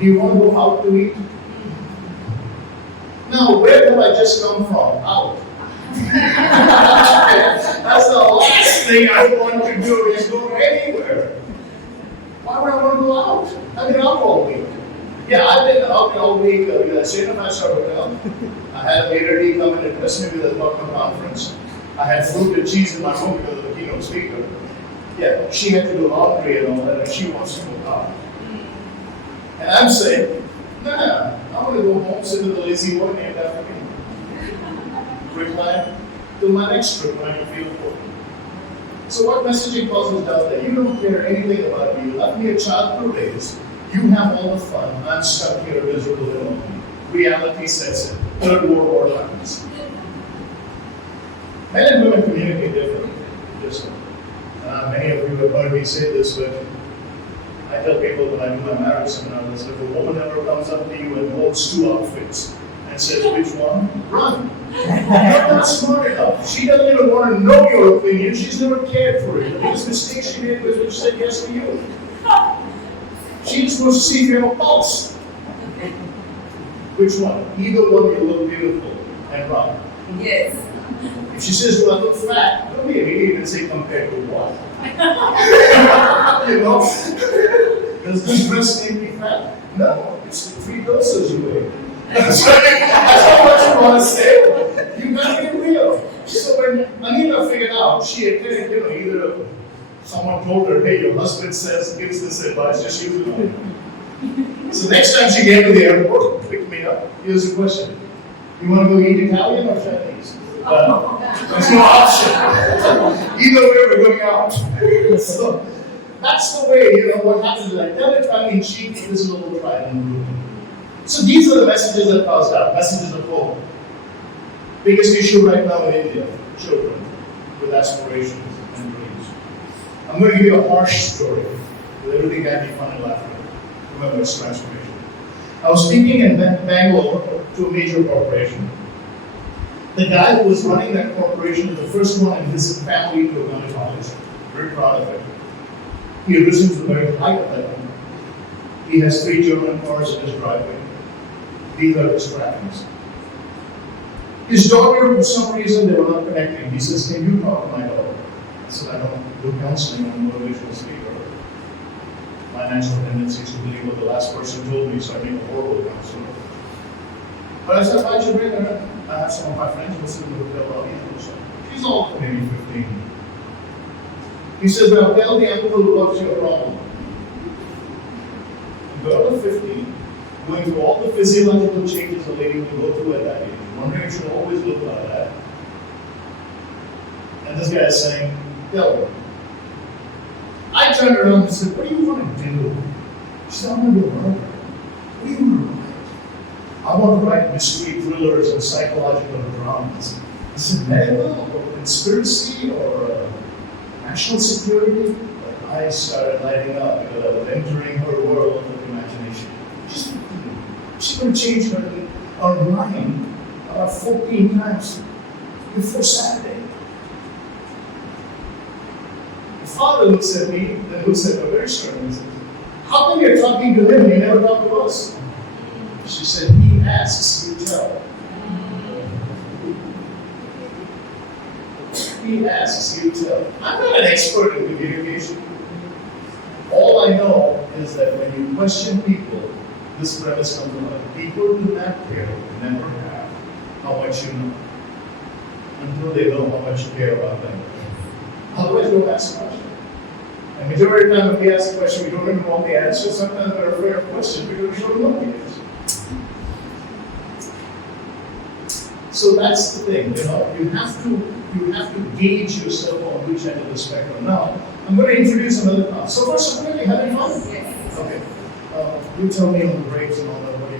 Do you want to go out to eat? Now, where have I just come from? Out. That's the last thing I want to do is go anywhere. Why would I want to go out? I've been out all week. Yeah, I've been out all week. I stayed in a 5-star hotel. I had a later D come and address me with a talking conference. I had fruit and cheese in my room because of the keynote speaker. Yeah, she had to do laundry and all that, and she wants to go out. And I'm saying, nah, I want to go home, sit with a lazy boy named after me. Recline till my next trip when I can feel full. So what messaging causes doubt that you don't care anything about me? You left me a child to raise. You have all the fun. I'm stuck here miserable and lonely. Reality sets in. Third World War happens. Men and women communicate differently. Just many of you have heard me say this, but I tell people when I do my marriage seminars, if a woman ever comes up to you and holds 2 outfits and says, which one? Run. You're not smart enough. She doesn't even want to know your opinion. She's never cared for it. The biggest mistake she made was when she said yes to you. She just wants to see if you have a pulse. Which one? Either one will look beautiful and run. Yes. If she says, do I look fat? Don't be immediate and say, compared to what? Does this dress make me fat? No, it's the 3 doses you weigh. That's how much you want to say. You gotta get real. So when Anita figured out she had, either someone told her, hey, your husband gives this advice, just use it on him. So next time she came to the airport, picked me up, here's the question. You want to go eat Italian or Chinese? There's no option. Either way, we're going out. So that's the way, what happens is I tell it tongue in cheek, this is a little tried and true. So these are the messages that passed out, messages of hope. Biggest issue right now in India, children with aspirations and dreams. I'm going to give you a harsh story, but everything can be fun and laughter. Remember, it's transformation. I was speaking in Bangalore to a major corporation. The guy who was running that corporation was the first one in his family to have gone to college. Very proud of it. He had risen to the very height of that one. He has 3 German cars in his driveway. These are his trappings. His daughter, for some reason, they were not connecting. He says, can you talk to my daughter? I said, I don't do counseling, I'm a motivational speaker. My natural tendency is to believe what the last person told me, so I make a horrible counselor. But I said, why'd you bring her in? I have some of my friends listen to the hotel lobby. She's all maybe 15. He says, now tell the uncle what's your problem. A girl of 15, going through all the physiological changes a lady will go through at that age, wondering if she'll always look like that. And this guy is saying, tell her. I turned around and said, what do you want to do? She said, I'm going to be a writer. What do you want to write? I want to write mystery thrillers and psychological dramas. I said, medical or conspiracy or national security? Her eyes started lighting up because I was entering her world of imagination. She's going to change her mind about 14 times before Saturday. The father looks at me, then looks at her very sternly and says, how come you're talking to him and you never talk to us? She said, he asks, you tell. He asks, you tell. I'm not an expert in communication. All I know is that when you question people, this premise comes about. People do not care, never have, how much you know, until they know how much you care about them. Otherwise, don't ask a question. And majority of the time, when we ask a question, we don't even want the answer. Sometimes we're afraid of questions because we don't know the answer. So that's the thing, you have to gauge yourself on which end of the spectrum. Now, I'm going to introduce another class. So first, are you having fun? Yes. Okay. You tell me on the breaks and all that. What we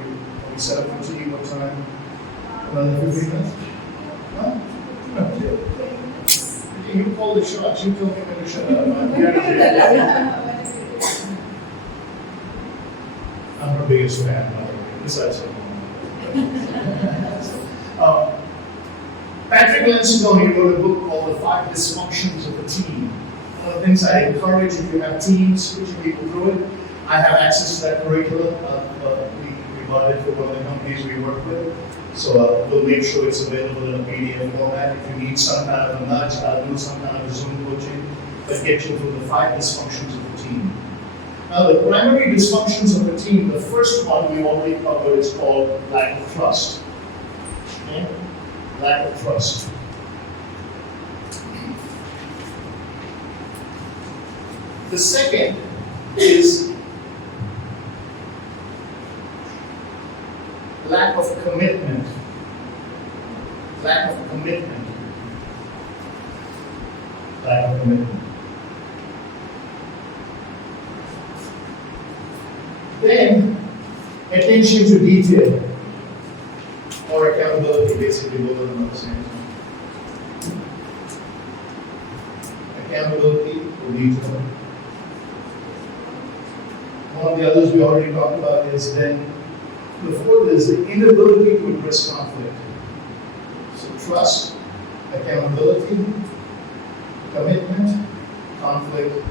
set up for tea? What time? Another 15 minutes? Huh? No. You call the shots. You tell me when to shut up. I'm her biggest fan, by the way. Besides her. Patrick Lencioni wrote a book called The 5 Dysfunctions of a Team. One of the things I encourage if you have teams, pushing people through it. I have access to that curriculum. We bought it for one of the companies we work with. So we'll make sure it's available in a PDF format. If you need some kind of a nudge, I'll do some kind of a Zoom coaching that gets you through the 5 dysfunctions of a team. Now, the primary dysfunctions of a team, the first one we already covered is called lack of trust. Okay? Lack of trust. The second is lack of commitment. Lack of commitment. Lack of commitment. Then, attention to detail or accountability, basically both of them are the same. Accountability or detail. One of the others we already talked about is then the fourth is the inability to address conflict. So trust, accountability, commitment, conflict,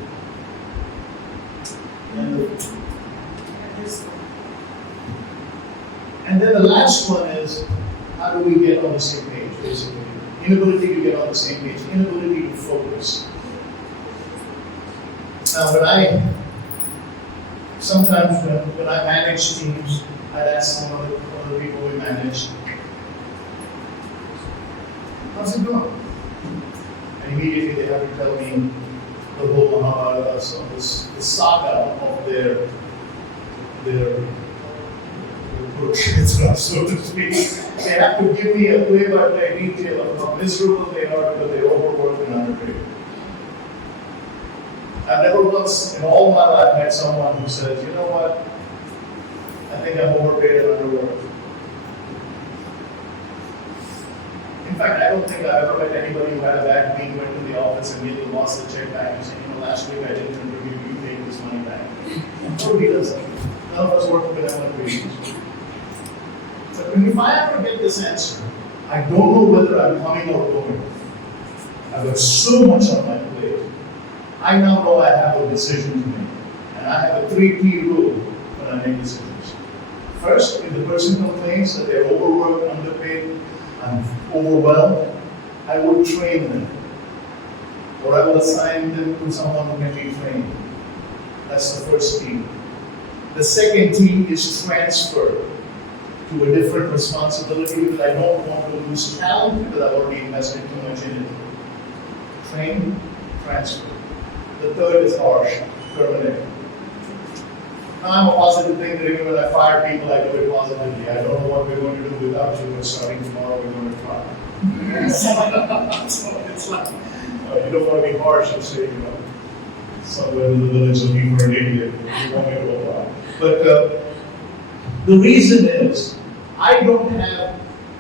and then the last one is how do we get on the same page, basically. Inability to get on the same page, inability to focus. Now sometimes when I manage teams, I'd ask some of the people we manage, how's it going? immediately they have to tell me the whole the saga of their portraits, so to speak. They have to give me a play-by-play detail of how miserable they are because they overwork and underpaid. I've never once in all my life met someone who says, you know what, I think I'm overpaid and underworked. In fact, I don't think I've ever met anybody who had a bad week, went to the office and immediately lost the check back and said, you know, last week I didn't contribute, you take this money back. Nobody does that. None of us work with that reasons. But if I ever get this answer, I don't know whether I'm coming or going. I've got so much on my plate. I now know I have a decision to make. And I have a 3P rule when I make decisions. First, if the person complains that they're overworked, underpaid, and overwhelmed, I will train them. Or I will assign them to someone who can be trained. That's the first T. The second T is transfer to a different responsibility because I don't want to lose talent because I've already invested too much in it. Train, transfer. The third is harsh, terminate. Now I'm a positive thing that even when I fire people, I do it positively. I don't know what we're going to do without you, but starting tomorrow we're going to try. So it's like, you don't want to be harsh and say, you know, somewhere in the village looking for an idiot. You want me to apply. But the reason is, I don't have,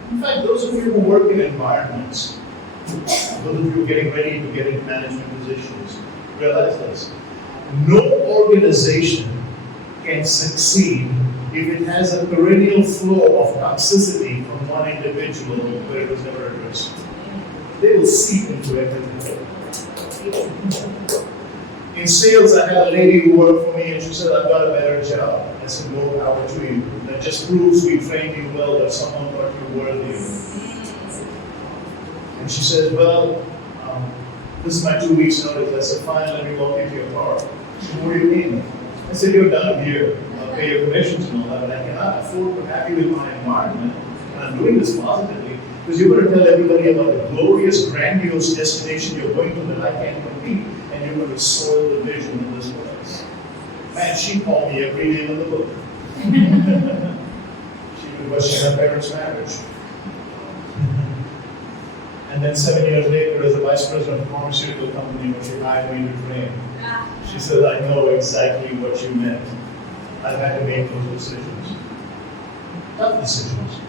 in fact, those of you who work in environments, those of you who are getting ready to get into management positions, realize this. No organization can succeed if it has a perennial flow of toxicity from one individual where it was never addressed. They will seep into everything. In sales, I had a lady who worked for me and she said, I've got a better job. I said, more power to you. That just proves we trained you well, that someone thought you were worthy. And she said, well, this is my 2 weeks notice. I said, fine, let me walk into your car. She said, what do you mean? I said, you're done here. I'll pay your commissions and all that, but I cannot afford to have you in my environment. And I'm doing this positively because you're going to tell everybody about the glorious, grandiose destination you're going to that I can't compete. And you're going to soil the vision of this place. Man, she called me every name in the book. She would question her parents' marriage. And then 7 years later, as a vice president of a pharmaceutical company, when she hired me to train, she said, I know exactly what you meant. I've had to make those decisions. Tough decisions.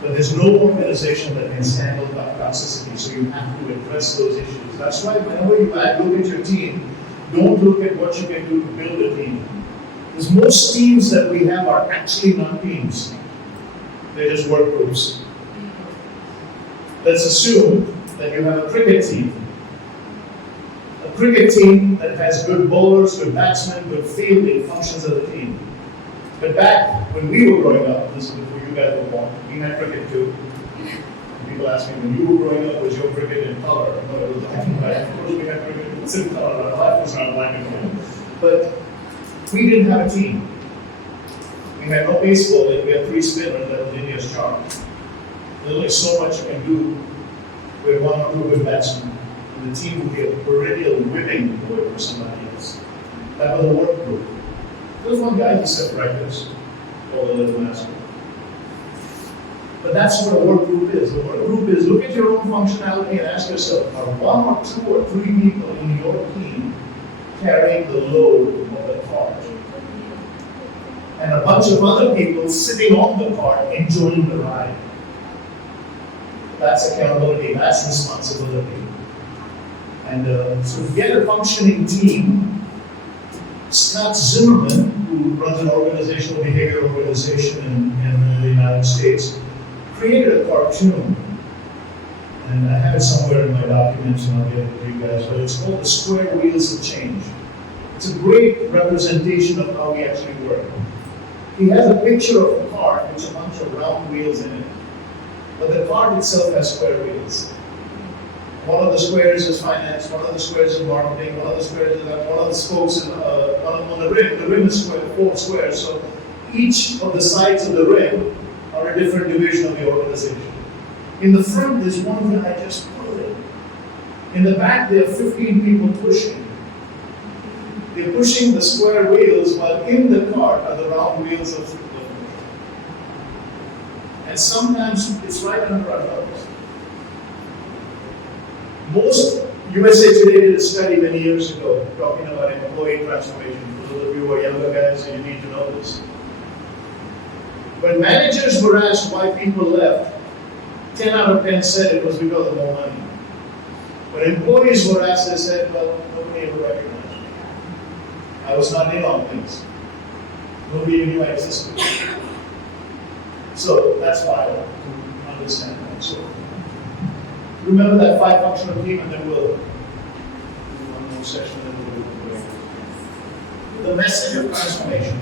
But there's no organization that can handle toxicity, so you have to address those issues. That's why whenever you look at your team, don't look at what you can do to build a team. Because most teams that we have are actually not teams. They're just work groups. Let's assume that you have a cricket team. A cricket team that has good bowlers, good batsmen, good fielding functions as a team. But back when we were growing up, this is before you guys were born, we had cricket too. People ask me, when you were growing up, was your cricket in color? No, it was black and white. Of course we had cricket, it's in color, our life was not black and white. But we didn't have a team. We had no baseball, we had 3 spinners, that was India's charm. There's only so much you can do with 1 or 2 good batsmen. And the team would be a perennial whipping boy for somebody else. That was a work group. There was one guy who set records, all the little master. But that's what a work group is. The work group is look at your own functionality and ask yourself, are 1 or 2 or 3 people in your team carrying the load of the cart? And a bunch of other people sitting on the cart enjoying the ride. That's accountability, that's responsibility. And so to get a functioning team, Scott Zimmerman, who runs an organizational behavior organization in the United States, created a cartoon. And I have it somewhere in my documents and I'll get it to you guys, but it's called The Square Wheels of Change. It's a great representation of how we actually work. He has a picture of a cart with a bunch of round wheels in it. But the cart itself has square wheels. One of the squares is finance, one of the squares is marketing, one of the squares is one of the spokes is on the rim. The rim is square, 4 squares, so each of the sides of the rim are a different division of the organization. In the front, there's one guy just pulling. In the back, there are 15 people pushing. They're pushing the square wheels while in the cart are the round wheels of the motor. And sometimes it's right under our nose. Most USA Today did a study many years ago talking about employee transformation. For those of you who are younger guys, you need to know this. When managers were asked why people left, 10 out of 10 said it was because of more money. When employees were asked, they said, well, nobody ever recognized me. I was not in on things. Nobody knew I existed. So that's why I want to understand that. So remember that 5-functional team, and then we'll do one more session and we'll go. The message of transformation.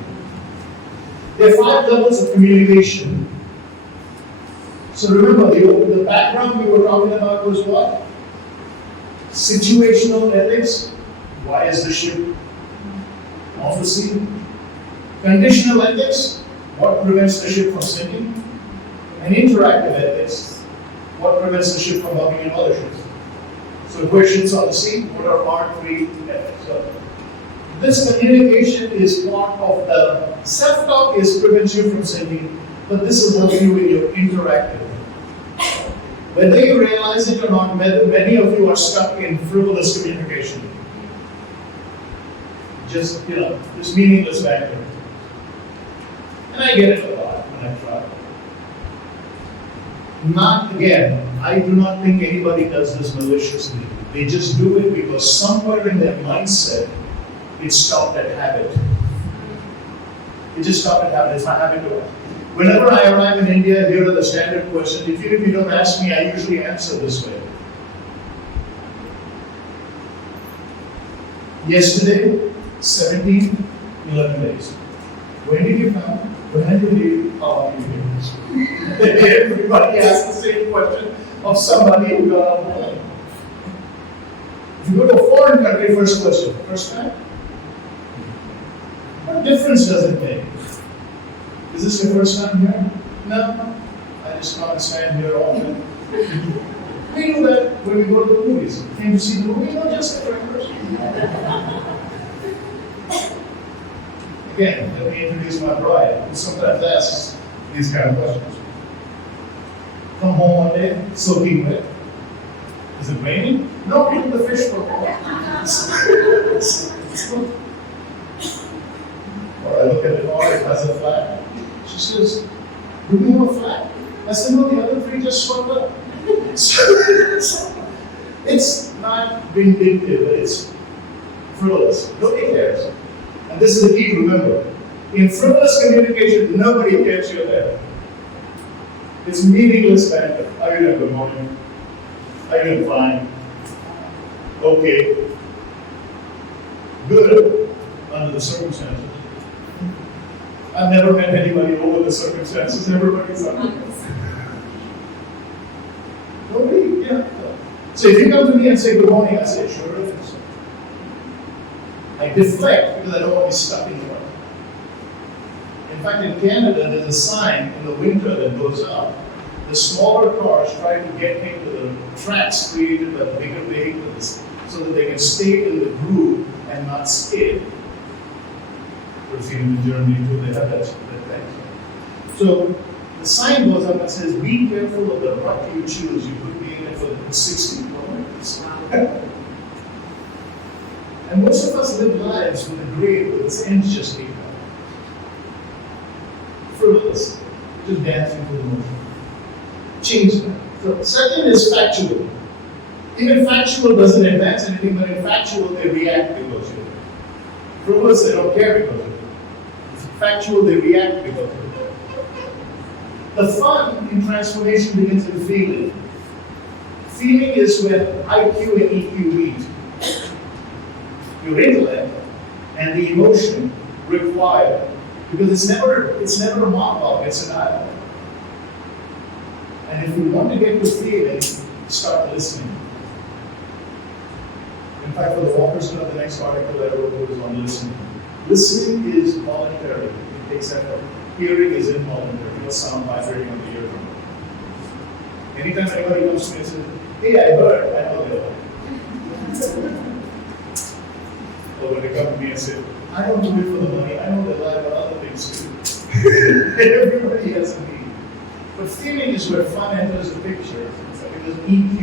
There are 5 levels of communication. So remember, the background we were talking about was what? Situational ethics. Why is the ship on the sea? Conditional ethics. What prevents the ship from sinking? And interactive ethics. What prevents the ship from bumping into other ships? So if we're ships on the sea, what are our 3 ethics? So this communication is part of the self-talk is prevents you from sinking, but this will help you in your interactive. Whether you realize it or not, many of you are stuck in frivolous communication. Just meaningless banter. And I get it a lot when I try. I do not think anybody does this maliciously. They just do it because somewhere in their mindset, it stopped at habit. It just stopped at habit. It's my habit to work. Whenever I arrive in India, here are the standard questions. If you don't ask me, I usually answer this way. Yesterday, 17, 11 days. When did you come? When did you leave? How long did you leave? Everybody asks the same question of somebody who got on the plane. If you go to a foreign country, first question, first time? What difference does it make? Is this your first time here? No. I just come and stand here often. We do that when we go to the movies. Came to see the movie? No, just a different person. Again, let me introduce my bride, who sometimes asks these kind of questions. Come home one day, soaking wet. Is it raining? No, we took the fish for a walk. Or I look at the car, it has a flag. She says, do we have a flag? I said, no, the other 3 just swept up. It's not vindictive, but it's frivolous. Nobody cares. And this is the key to remember. In frivolous communication, nobody cares you're there. It's meaningless banter. How are you doing? Good morning. How are you doing? Fine. Okay. Good. Under the circumstances. I've never met anybody over the circumstances. Everybody's under. Nobody, yeah. So if you come to me and say good morning, I say sure it is. I deflect because I don't want to be stuck in the water. In fact, in Canada, there's a sign in the winter that goes up. The smaller cars try to get into the tracks created by the bigger vehicles so that they can stay in the groove and not skid. We've seen in Germany too, they have that thing. So the sign goes up and says, be careful of the rut you choose. You could be in it for 60 kilometers. And most of us live lives with a grave with its ends just taken out. Frivolous. Just dancing through the motion. Change that. So second is factual. Even factual doesn't advance anything, but in factual they react because of it. Frivolous, they don't care because of it. Factual, they react because of it. The fun in transformation begins in feeling. Feeling is when IQ and EQ meet. Your intellect and the emotion required, because it's never a monologue, it's a dialogue. And if you want to get to feeling, start listening. In fact, for the Walker's Club, the next article that I wrote was on listening. Listening is voluntary. It takes effort. Hearing is involuntary. No sound vibrating on the eardrum. Anytime anybody comes to me and says, hey, I heard, I know they heard. and say, I don't do it for the money, I know that I have other things too. Everybody has a need. But feeling is where fun enters the picture, because EQ,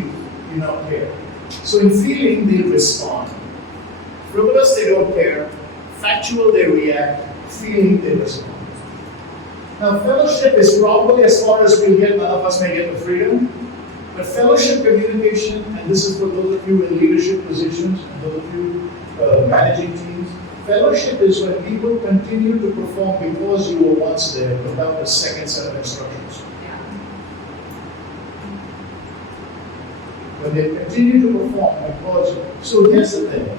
you don't care. So in feeling, they respond. Frivolous, they don't care. Factual, they react. Feeling, they respond. Now, fellowship is probably as far as we'll get. None of us may get the freedom. But fellowship communication, and this is for those of you in leadership positions, and those of you managing teams, fellowship is when people continue to perform because you were once there without a second set of instructions. When they continue to perform because, so here's the thing.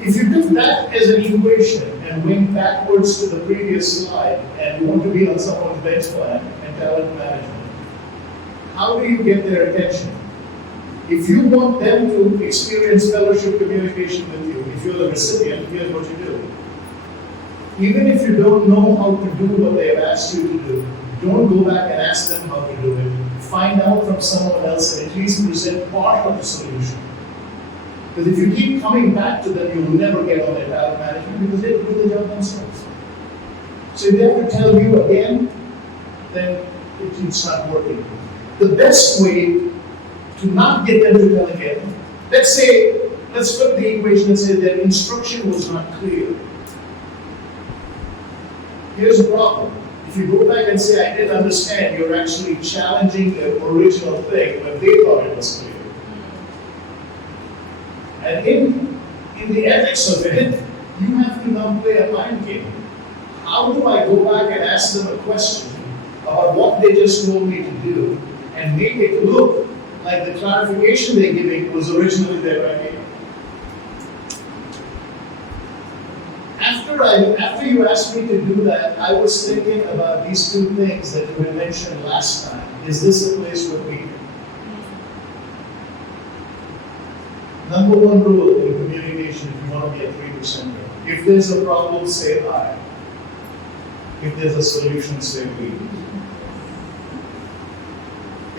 If you took that as an equation and went backwards to the previous slide and you want to be on someone's bench plan and talent management, how do you get their attention? If you want them to experience fellowship communication with you, if you're the recipient, here's what you do. Even if you don't know how to do what they have asked you to do, don't go back and ask them how to do it. Find out from someone else and at least present part of the solution. Because if you keep coming back to them, you will never get on their talent management because they do the job themselves. So if they have to tell you again, then it's not working. The best way to not get them to tell again, let's flip the equation and say their instruction was not clear. Here's the problem. If you go back and say, I didn't understand, you're actually challenging the original thing when they thought it was clear. And in the ethics of it, you have to now play a mind game. How do I go back and ask them a question about what they just told me to do and make it look like the clarification they're giving was originally their idea? After you asked me to do that, I was thinking about these two things that we mentioned last time. Is this a place where we? Number one rule in communication, if you want to be a 3%, if there's a problem, say I. If there's a solution, say we.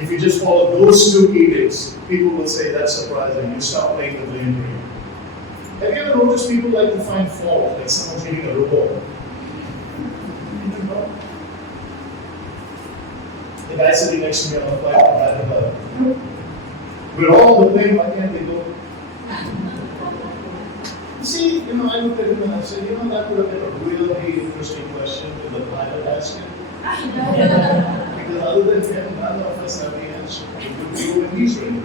If you just follow those two edicts, people will say that's surprising. You stop playing the blame game. Have you ever noticed people like to find fault, like someone's hitting a robot? The guy sitting next to me on the flight, we're all the blame, why can't they go? You see, I looked at him and I said, that would have been a really interesting question to the pilot asking. Because other than him, none of us have the answer. It would be when he's ready.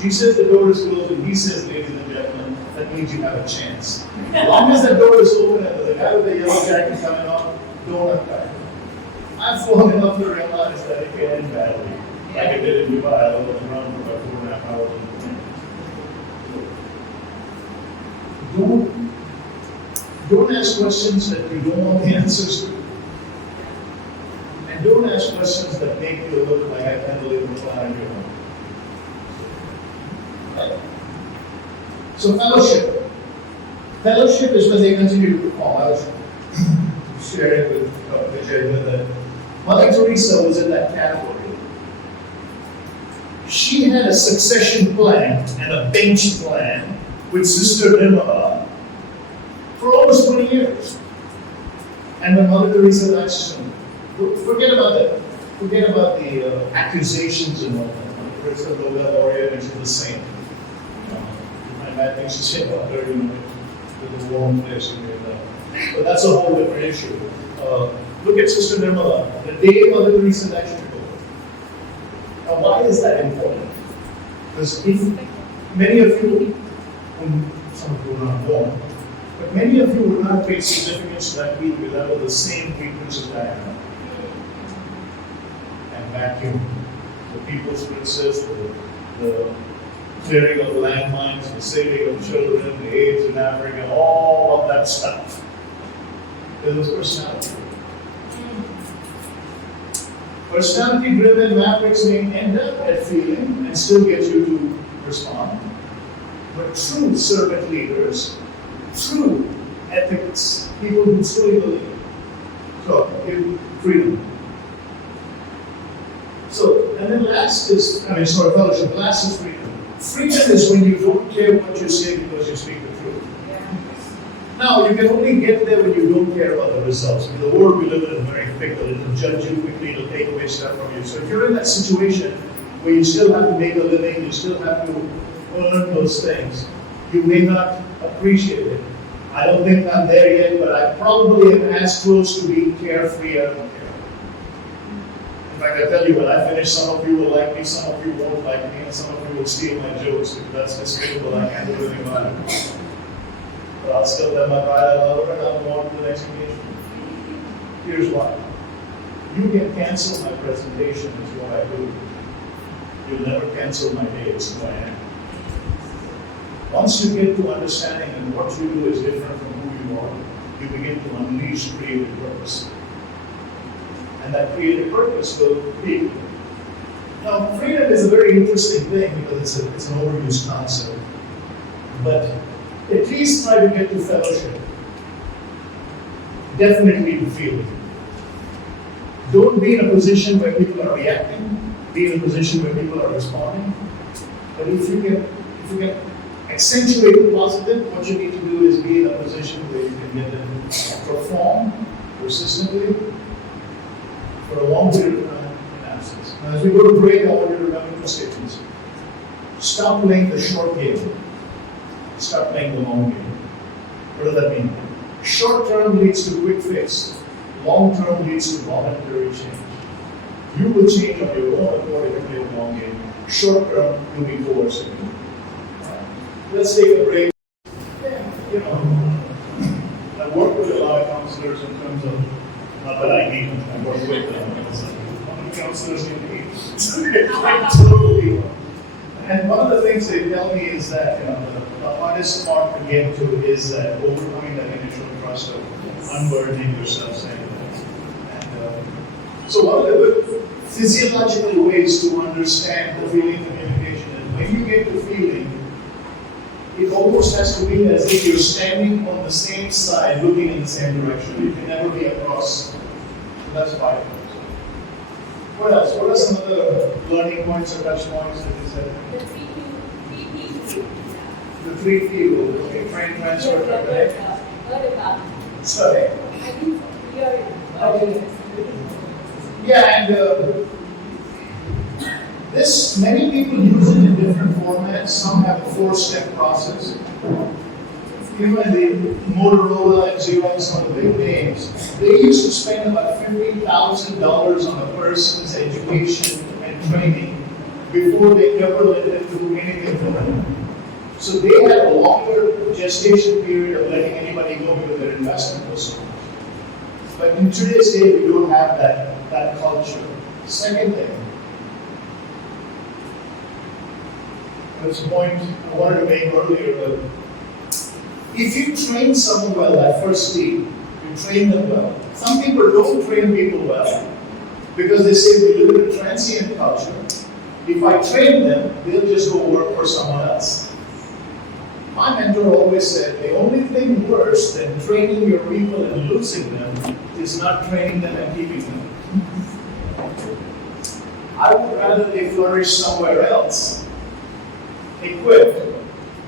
She says the door is closed and he says, ladies and gentlemen, that means you have a chance. As long as the door is open and the guy with the yellow jacket coming off, don't attack. I've flown enough to realize that it can end badly. Like I did in Dubai, I was around for about 4.5 hours on the plane. Don't ask questions that you don't want the answers to. And don't ask questions that make you look like I can't believe what's behind your home. Right? So fellowship. Fellowship is when they continue to perform. I was sharing with Vijay that Mother Teresa was in that category. She had a succession plan and a bench plan with Sister Nirmala for almost 20 years. And when Mother Teresa asked him, forget about that. Forget about the accusations and all that. Mother Teresa, Nobel laureate, and she's the saint. You find bad things to say about her, with the warm place and that. But that's a whole different issue. Look at Sister Nirmala. The day Mother Teresa actually took over. Now, why is that important? Because if many of you, some of you were not born, but many of you would not pay significance to that week without the same treatments as Diana. And vacuum, the people's princess, the clearing of landmines, the saving of children, the AIDS in Africa, all of that stuff. There was personality. Personality-driven mavericks may end up at feeling and still get you to respond. But true servant leaders, true ethics, people who truly believe. So, give freedom. So, and then fellowship. Last is freedom. Freedom is when you don't care what you say because you speak the truth. Now, you can only get there when you don't care about the results. The world we live in is very fickle. It'll judge you quickly, it'll take away stuff from you. So if you're in that situation where you still have to make a living, you still have to earn those things, you may not appreciate it. I don't think I'm there yet, but I probably am as close to being carefree as I don't care. In fact, I tell you, when I finish, some of you will like me, some of you won't like me, and some of you will steal my jokes, because that's despicable. I can't do anything about it. But I'll still let my bride love her and I'll go on to the next occasion. Here's why. You can cancel my presentation, is what I do. You'll never cancel my day, it's who I am. Once you get to understanding that what you do is different from who you are, you begin to unleash creative purpose. And that creative purpose will be. Now, freedom is a very interesting thing because it's an overused concept. But at least try to get to fellowship. Definitely to feel it. Don't be in a position where people are reacting. Be in a position where people are responding. But if you can accentuate the positive, what you need to do is be in a position where you can get them to perform persistently for a long period of time in absence. Now, as we go to break, I want you to remember two statements. Stop playing the short game. Start playing the long game. What does that mean? Short term leads to quick fix. Long term leads to voluntary change. You will change on your own accord if you play the long game. Short term, you'll be coercive. Let's take a break. I work with a lot of counselors in terms of, not that I need them, I work with them. How many counselors you need? Totally. And one of the things they tell me is that the hardest part to get to is that overcoming that initial trust of unburdening yourself, saying that. And so one of the physiological ways to understand the feeling communication is when you get the feeling, it almost has to be as if you're standing on the same side, looking in the same direction. You can never be across. So that's why. What else? What are some other learning points or touch points that you said? The three P. The 3 P rule. Okay, train, transfer, connect. Heard about it. Sorry. I think here. Okay. Yeah, and this, many people use it in different formats. Some have a 4-step process. Even the Motorola and Xerox, some of the big names, they used to spend about $50,000 on a person's education and training before they ever let them do anything for them. So they had a longer gestation period of letting anybody go because their investment was so much. But in today's day, we don't have that culture. Second thing, this point I wanted to make earlier, if you train someone well at first meet, you train them well. Some people don't train people well because they say we live in a transient culture. If I train them, they'll just go work for someone else. My mentor always said the only thing worse than training your people and losing them is not training them and keeping them. I would rather they flourish somewhere else, equipped,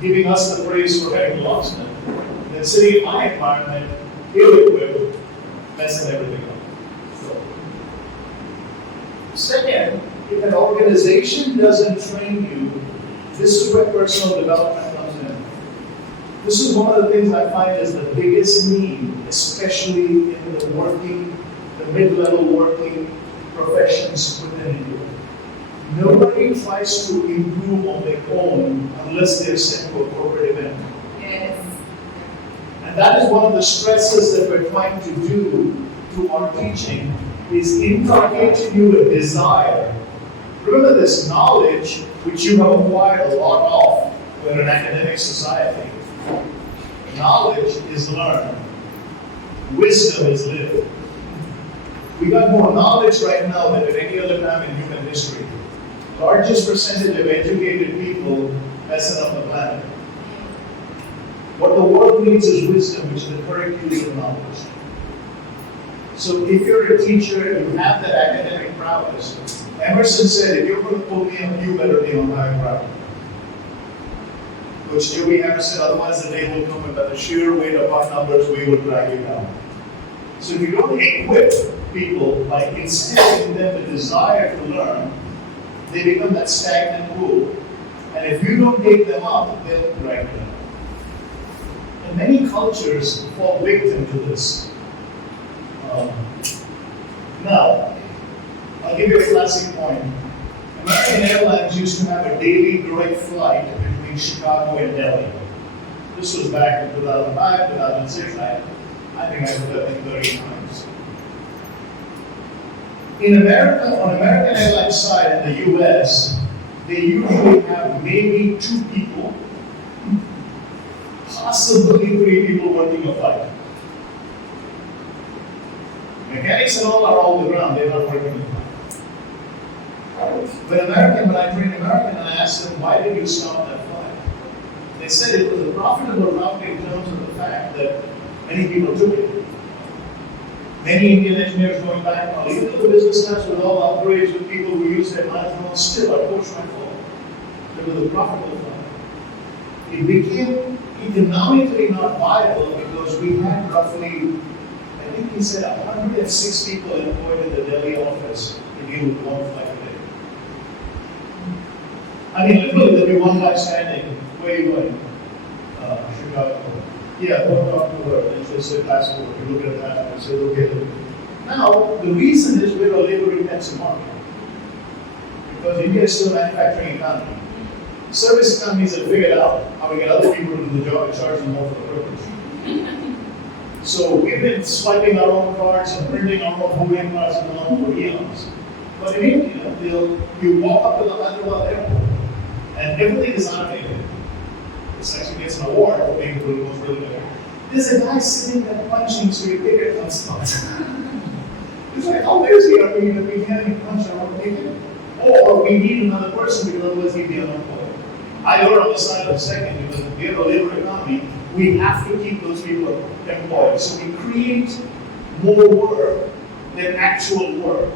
giving us the praise for having lost them, than sitting in my environment, ill-equipped, messing everything up. So. Second, if an organization doesn't train you, this is where personal development comes in. This is one of the things I find is the biggest need, especially in the mid-level working professions within India. Nobody tries to improve on their own unless they're sent to a corporate event. Yes. And that is one of the stresses that we're trying to do through our teaching, is inculcate in you a desire. Remember this knowledge, which you have acquired a lot of in an academic society. Knowledge is learned. Wisdom is lived. We got more knowledge right now than at any other time in human history. Largest percentage of educated people messing up the planet. What the world needs is wisdom, which is the correct use of knowledge. So if you're a teacher and you have that academic prowess, Emerson said, if you're going to pull me up, you better be on high ground. which Joey Harris said, otherwise the day will come when by the sheer weight of our numbers, we will drag you down. So if you don't equip people by instilling in them the desire to learn, they become that stagnant pool. And if you don't take them up, they'll drag them. And many cultures fall victim to this. Now, I'll give you a classic point. American Airlines used to have a daily direct flight between Chicago and Delhi. This was back in 2005, 2006. I think I did that 30 times. In America, on American Airlines side in the US, they usually have maybe 2 people, possibly 3 people working a flight. Mechanics and all are on the ground, they're not working the flight. When I trained American, and I asked them, why did you stop that flight? They said it was a profitable route in terms of the fact that many people took it. Many Indian engineers going back now, even though the business class with all upgrades with people who use their management, still our coach went forward. It was a profitable flight. It became economically not viable because we had roughly, I think he said 106 people employed in the Delhi office to deal with one flight a day. I mean, literally, there'll be one guy standing. Where are you going? Chicago. Yeah, go talk to her. And she'll say passport. You look at the passport and say, okay. Now, the reason is we're a labor-intensive market. Because India is still a manufacturing economy. Service companies have figured out how to get other people to do the job and charge them more for the privilege. So we've been swiping our own cards and printing our own voting cards and all for eons. But in India, you walk up to the Hyderabad airport and everything is automated. This actually gets an award for being the most brilliant. There's a guy sitting there punching so your ticket comes out. It's like, how lazy are we that we can't even punch our own ticket? Or we need another person because otherwise he'd be unemployed. I err on the side of the second because if we have a labor economy, we have to keep those people employed. So we create more work than actual work.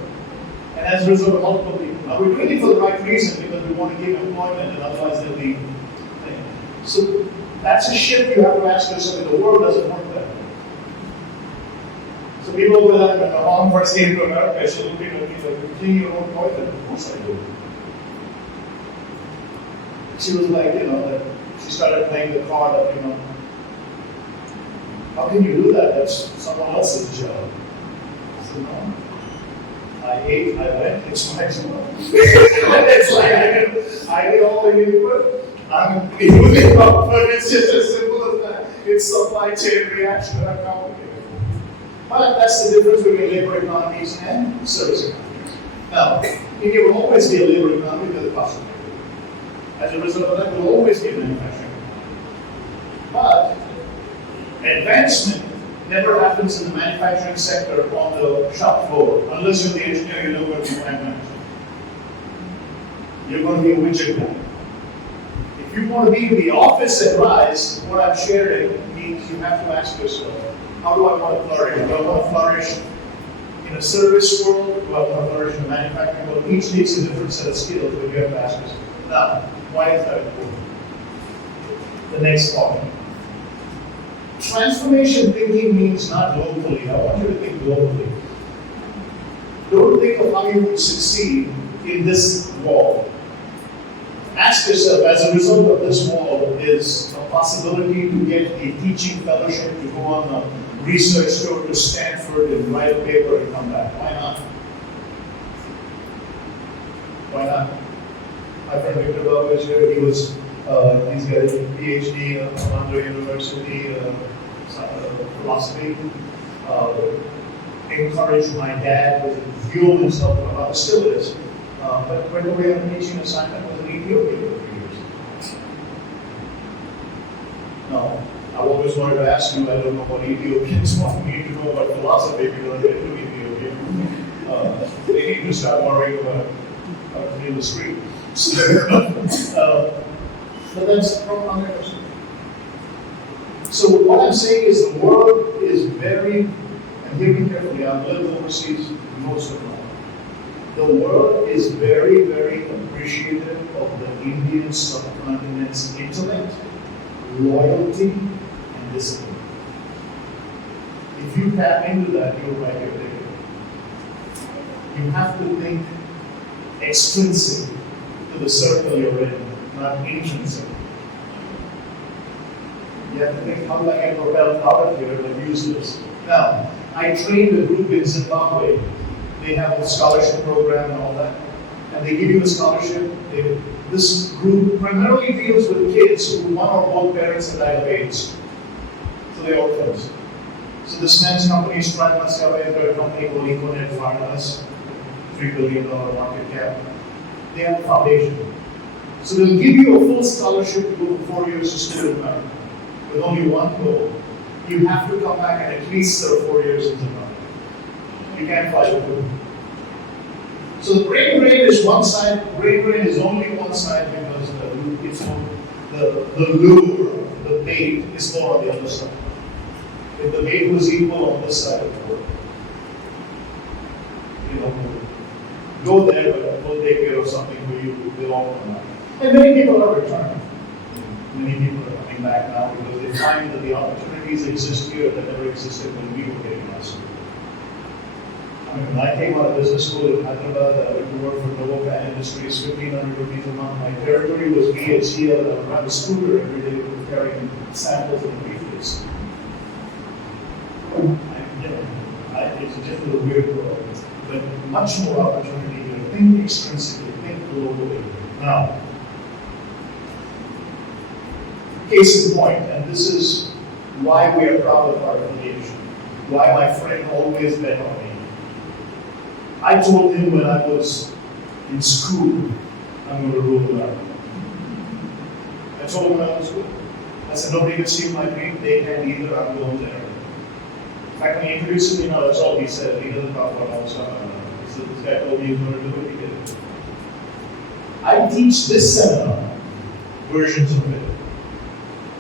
And as a result, multiple people. Now we're doing it for the right reason because we want to give employment and otherwise they'll be. So that's a shift you have to ask yourself if the world doesn't work that way. So people will have, when my mom first came to America, she looked at me like, you clean your own toilet. Of course I do. She was like, that she started playing the card of, how can you do that? That's someone else's job. I said, no. I ate, I went, it's my job. It's like I did all the input. I'm moving up, but it's just as simple as that. It's supply chain reaction and complicated. But that's the difference between labor economies and service economies. Now, India will always be a labor economy because of cost of labor. As a result of that, we'll always be a manufacturing economy. But advancement never happens in the manufacturing sector on the shop floor, unless you're the engineer, you know what you plant management. You're going to be a widget guy. If you want to be in the office at Rise, what I'm sharing means you have to ask yourself, how do I want to flourish? Do I want to flourish in a service world? Do I want to flourish in a manufacturing world? Each needs a different set of skills, but you have to ask yourself. Now, why is that important? The next point. Transformation thinking means not locally. I want you to think globally. Don't think of how you would succeed in this wall. Ask yourself, as a result of this wall, is a possibility to get a teaching fellowship, to go on a research tour to Stanford and write a paper and come back. Why not? Why not? My friend Victor Babu is here. He's got a PhD at Andhra University, philosophy. Encouraged my dad with a view of himself about still is. But went away on a teaching assignment with an Ethiopia for 3 years. No, I've always wanted to ask you, I don't know what Ethiopians want me to know about philosophy because they're too Ethiopian. They need to start worrying about how to clean the street. But that's from 100%. So what I'm saying is the world is very, and hear me carefully, I've lived overseas most of my life. The world is very, very appreciative of the Indian subcontinent's intellect loyalty, and discipline. If you tap into that, you'll write your ticket. You have to think extrinsic to the circle you're in, not intrinsic. You have to think, how do I get propelled out of here and use this? Now, I trained a group in Zimbabwe. They have a scholarship program and all that. And they give you a scholarship. This group primarily deals with kids who one or both parents have died of AIDS. So they're orphans. So this man's company is trying to sell a company called Econet Farmers, $3 billion market cap. They have a foundation. So they'll give you a full scholarship to go for 4 years to school in America, with only one goal. You have to come back and at least serve 4 years in Zimbabwe. You can't fly with them. So the brain drain is one side, brain drain is only one side because the lure, the bait is more on the other side. If the bait was equal on this side of the world, go there, but we'll take care of something for you, we'll all come back. And many people are returning. Many people are coming back now because they find that the opportunities exist here that never existed when we were getting our school. I mean, when I came out of business school in Hyderabad, I went to work for Novopan Industries, 1,500 rupees a month. My territory was BHCL, and I would ride a scooter every day carrying samples of briefcase. It's just a weird world, but much more opportunity here. Think extrinsically, think globally. Now, case in point, and this is why we are proud of our affiliation, why my friend always bet on me. I told him when I was in school, I'm going to rule America. I told him when I was in school. I said, nobody can steal my dream, they can't either, I'm going there. In fact, when he introduced me, that's all he said. He doesn't talk about all stuff. He said, this guy told me he was going to do it, he did it. I teach this seminar, versions of it.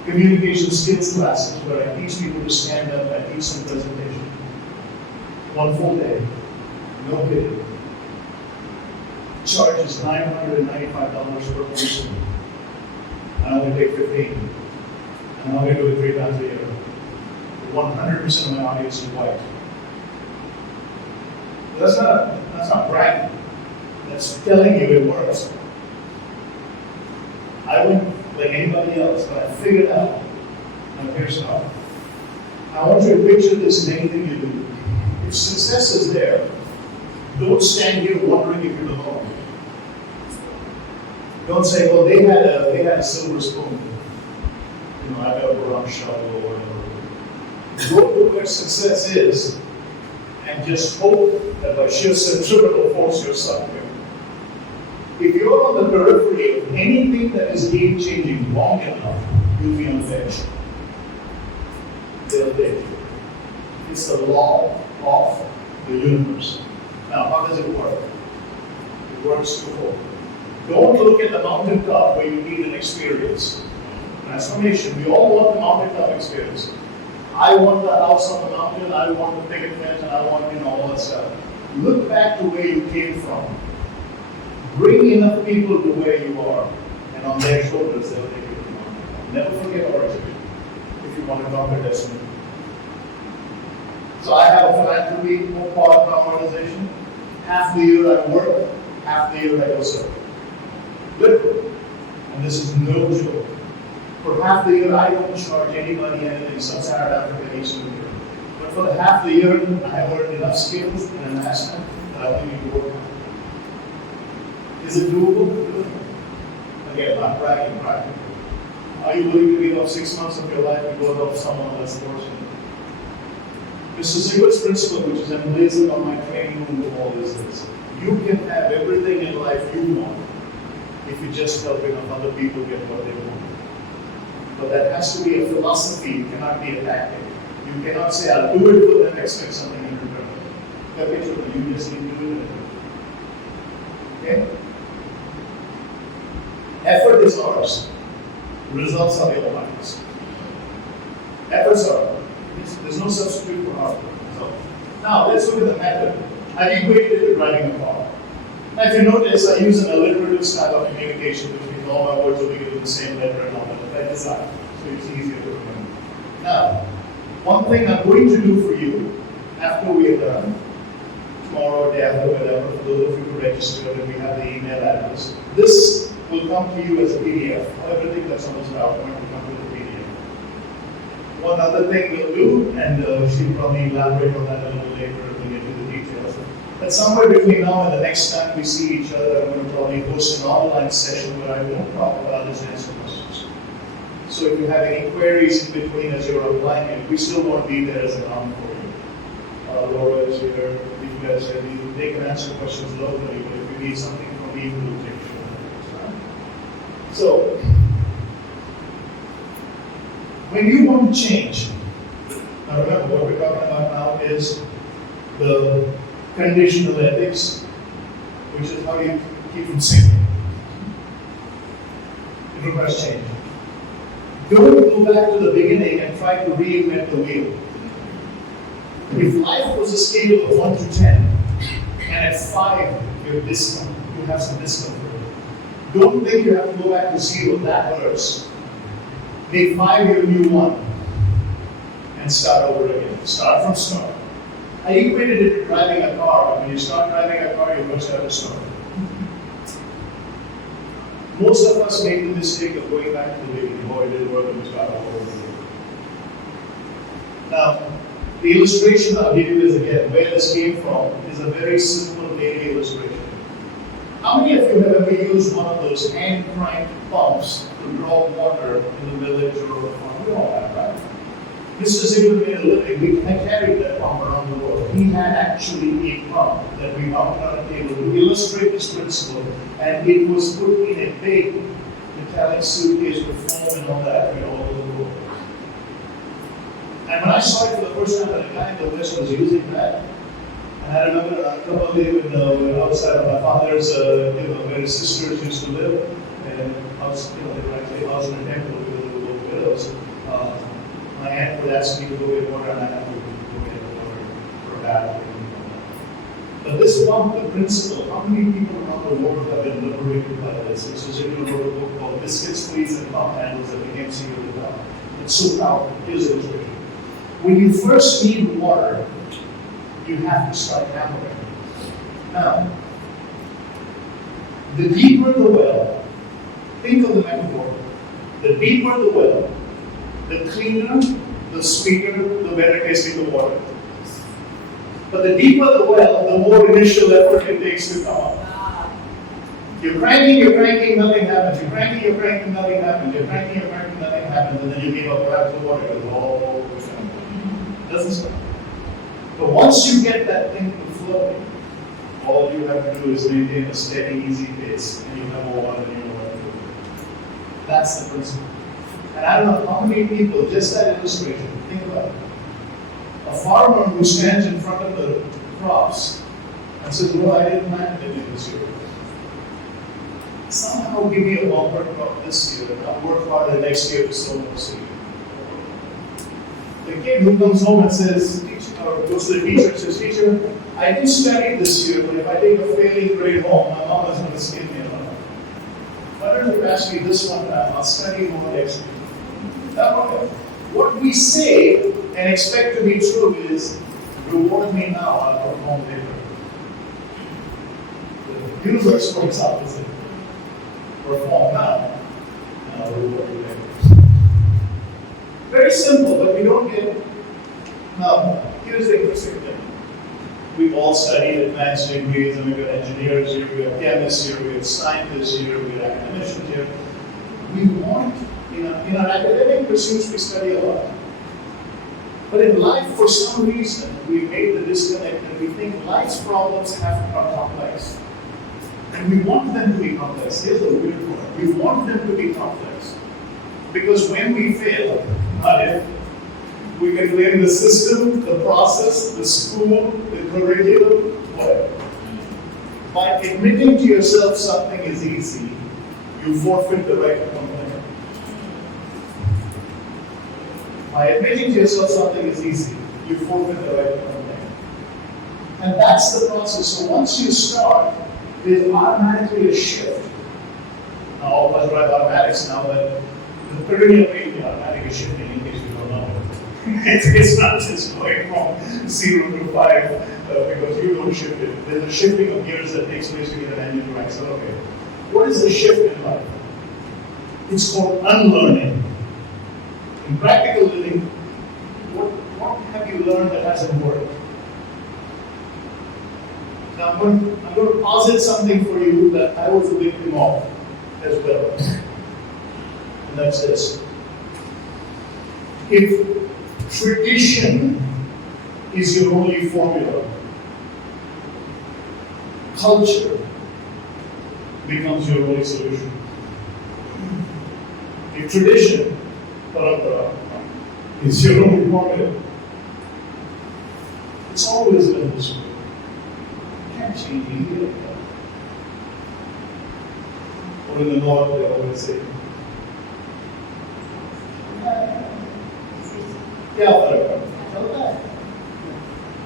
Communication skills classes where I teach people to stand up, I teach some presentation. One full day, no video. Charge is $995 per person. I only take 15. And I only do it 3 times a year. 100% of my audience is white. That's not bragging. That's telling you it works. I went like anybody else, but I figured out. Now here's how. I want you to picture this in anything you do. If success is there, don't stand here wondering if you belong. Don't say, well, they had a silver spoon. I got a bronze shovel or whatever. Go to where success is and just hope that by sheer centripetal force you're somewhere. If you're on the periphery of anything that is game-changing long enough, you'll be on the edge. They'll take you. It's the law of the universe. Now, how does it work? It works twofold. Don't look at the mountaintop where you need an experience. Transformation. We all want the mountaintop experience. I want the house on the mountain, I want the picket fence, and I want, all that stuff. Look back to where you came from. Bring enough people to where you are, and on their shoulders they'll take you to the mountain. Never forget origin if you want to conquer destiny. So I have a philanthropy part of our organization. Half the year I work, half the year I go serve. Literally. And this is no joke. For half the year, I don't charge anybody anything, Sub-Saharan Africa, Eastern Europe. But for the half the year, I have learned enough skills and an assessment that I think you can work on. Is it doable? Again, not bragging, practical. Are you willing to give up 6 months of your life to go help someone less fortunate? Mr. Sigurt's principle, which is emblazoned on my training room wall, is this. You can have everything in life you want if you just help enough other people get what they want. But that has to be a philosophy, it cannot be a tactic. You cannot say, I'll do it for them, expect something in return. You just need to do it. Okay? Effort is ours. Results are the Almighty's. Efforts are ours. There's no substitute for hard work. So, now let's look at the method. I've equated it to driving a car. Now if you notice, I use an alliterative style of communication, which means all my words will begin with the same letter and all that. That is that. So it's easier to remember. Now, one thing I'm going to do for you after we are done, tomorrow or day after, whatever, for those of you who registered and we have the email address, this will come to you as a PDF. Everything that's on this PowerPoint will come to the PDF. One other thing we'll do, and she'll probably elaborate on that a little later when we get to the details. But somewhere between now and the next time we see each other, I'm going to probably host an online session where I won't talk about this and answer questions. So if you have any queries in between as you're applying it, we still won't be there as an arm for you. Laura is here, you guys said they can answer questions locally, but if you need something from me, we'll take care of it. So, when you want to change, now remember what we're talking about now is the conditional ethics, which is how you keep from sinking. It requires change. Don't go back to the beginning and try to reinvent the wheel. If life was a scale of 1 to 10, and at 5 you have some discomfort, don't think you have to go back to 0, that hurts. Make 5 your new 1, and start over again. Start from start. I equated it to driving a car. When you start driving a car, you first have to start. Most of us make the mistake of going back to the beginning. Oh, it didn't work, and we start all over again. Now, the illustration I'll give you is again, where this came from, is a very simple daily illustration. How many of you have ever used one of those hand-cranked pumps to draw water in the village or on the farm? We all have, right? Mr. Ziegler made a living. We carried that pump around the world. He had actually a pump that we mounted on a table to illustrate this principle, and it was put in a big metallic suitcase with foam and all that all over the world. And when I saw it for the first time, that a guy in the West was using that, and I remember a couple living outside of my father's, where his sisters used to live, and I was, they were actually housed in a temple with little widows. My aunt would ask me to go get water, and I had to go get water for a bath. But this pump, the principle, how many people around the world have been liberated by this? This was in a book called Biscuits, Please, and Pump Handles that became secret of God. It's so powerful. Here's the illustration. When you first need water, you have to start hammering. Now, the deeper the well, think of the metaphor. The deeper the well, the cleaner, the sweeter, the better tasting the water. But the deeper the well, the more initial effort it takes to come up. You're cranking, nothing happens. You're cranking, nothing happens. You're cranking, nothing happens. And then you give up, grab the water, it all doesn't stop. But once you get that thing to flowing, all you have to do is maintain a steady, easy pace, and you have more water than you know what to do. That's the principle. And I don't know how many people, just that illustration, think about it. A farmer who stands in front of the crops and says, well, I didn't plant anything this year. Somehow give me a bumper crop this year, and I'll work harder next year to sow more seed. The kid who comes home and says, or goes to the teacher and says, teacher, I did study this year, but if I take a failing grade home, my mom is going to skin me alive. Why don't you pass me this one time? I'll study more next year. What we say and expect to be true is, reward me now, I'll come home later. The universe works opposite. Perform now, and I'll reward you later. Very simple, but we don't get it. Now, here's the interesting thing. We've all studied advanced degrees, and we've got engineers here, we have chemists here, we have scientists here, we have academicians here. We want, in our academic pursuits, we study a lot. But in life, for some reason, we made the disconnect and we think life's problems are complex. And we want them to be complex. Here's the weird part. We want them to be complex. Because when we fail, not if, we can blame the system, the process, the school, the curriculum, whatever. By admitting to yourself something is easy, you forfeit the right to complain. By admitting to yourself something is easy, you forfeit the right to complain. And that's the process. So once you start, there's automatically a shift. Now, all of us drive automatics now, but the perennial the automatic shifting in case you don't know. It's not just going from 0 to 5 because you don't shift it. There's a shifting of gears that takes place to get an engine to accelerate. What is the shift in life? It's called unlearning. In practical living, what have you learned that hasn't worked? Now I'm going to posit something for you that I was a victim of as well. And that's this. If tradition is your only formula, culture becomes your only solution. If tradition, parampara, is your only formula, it's always been this way. You can't change it. Or in the north, they always say,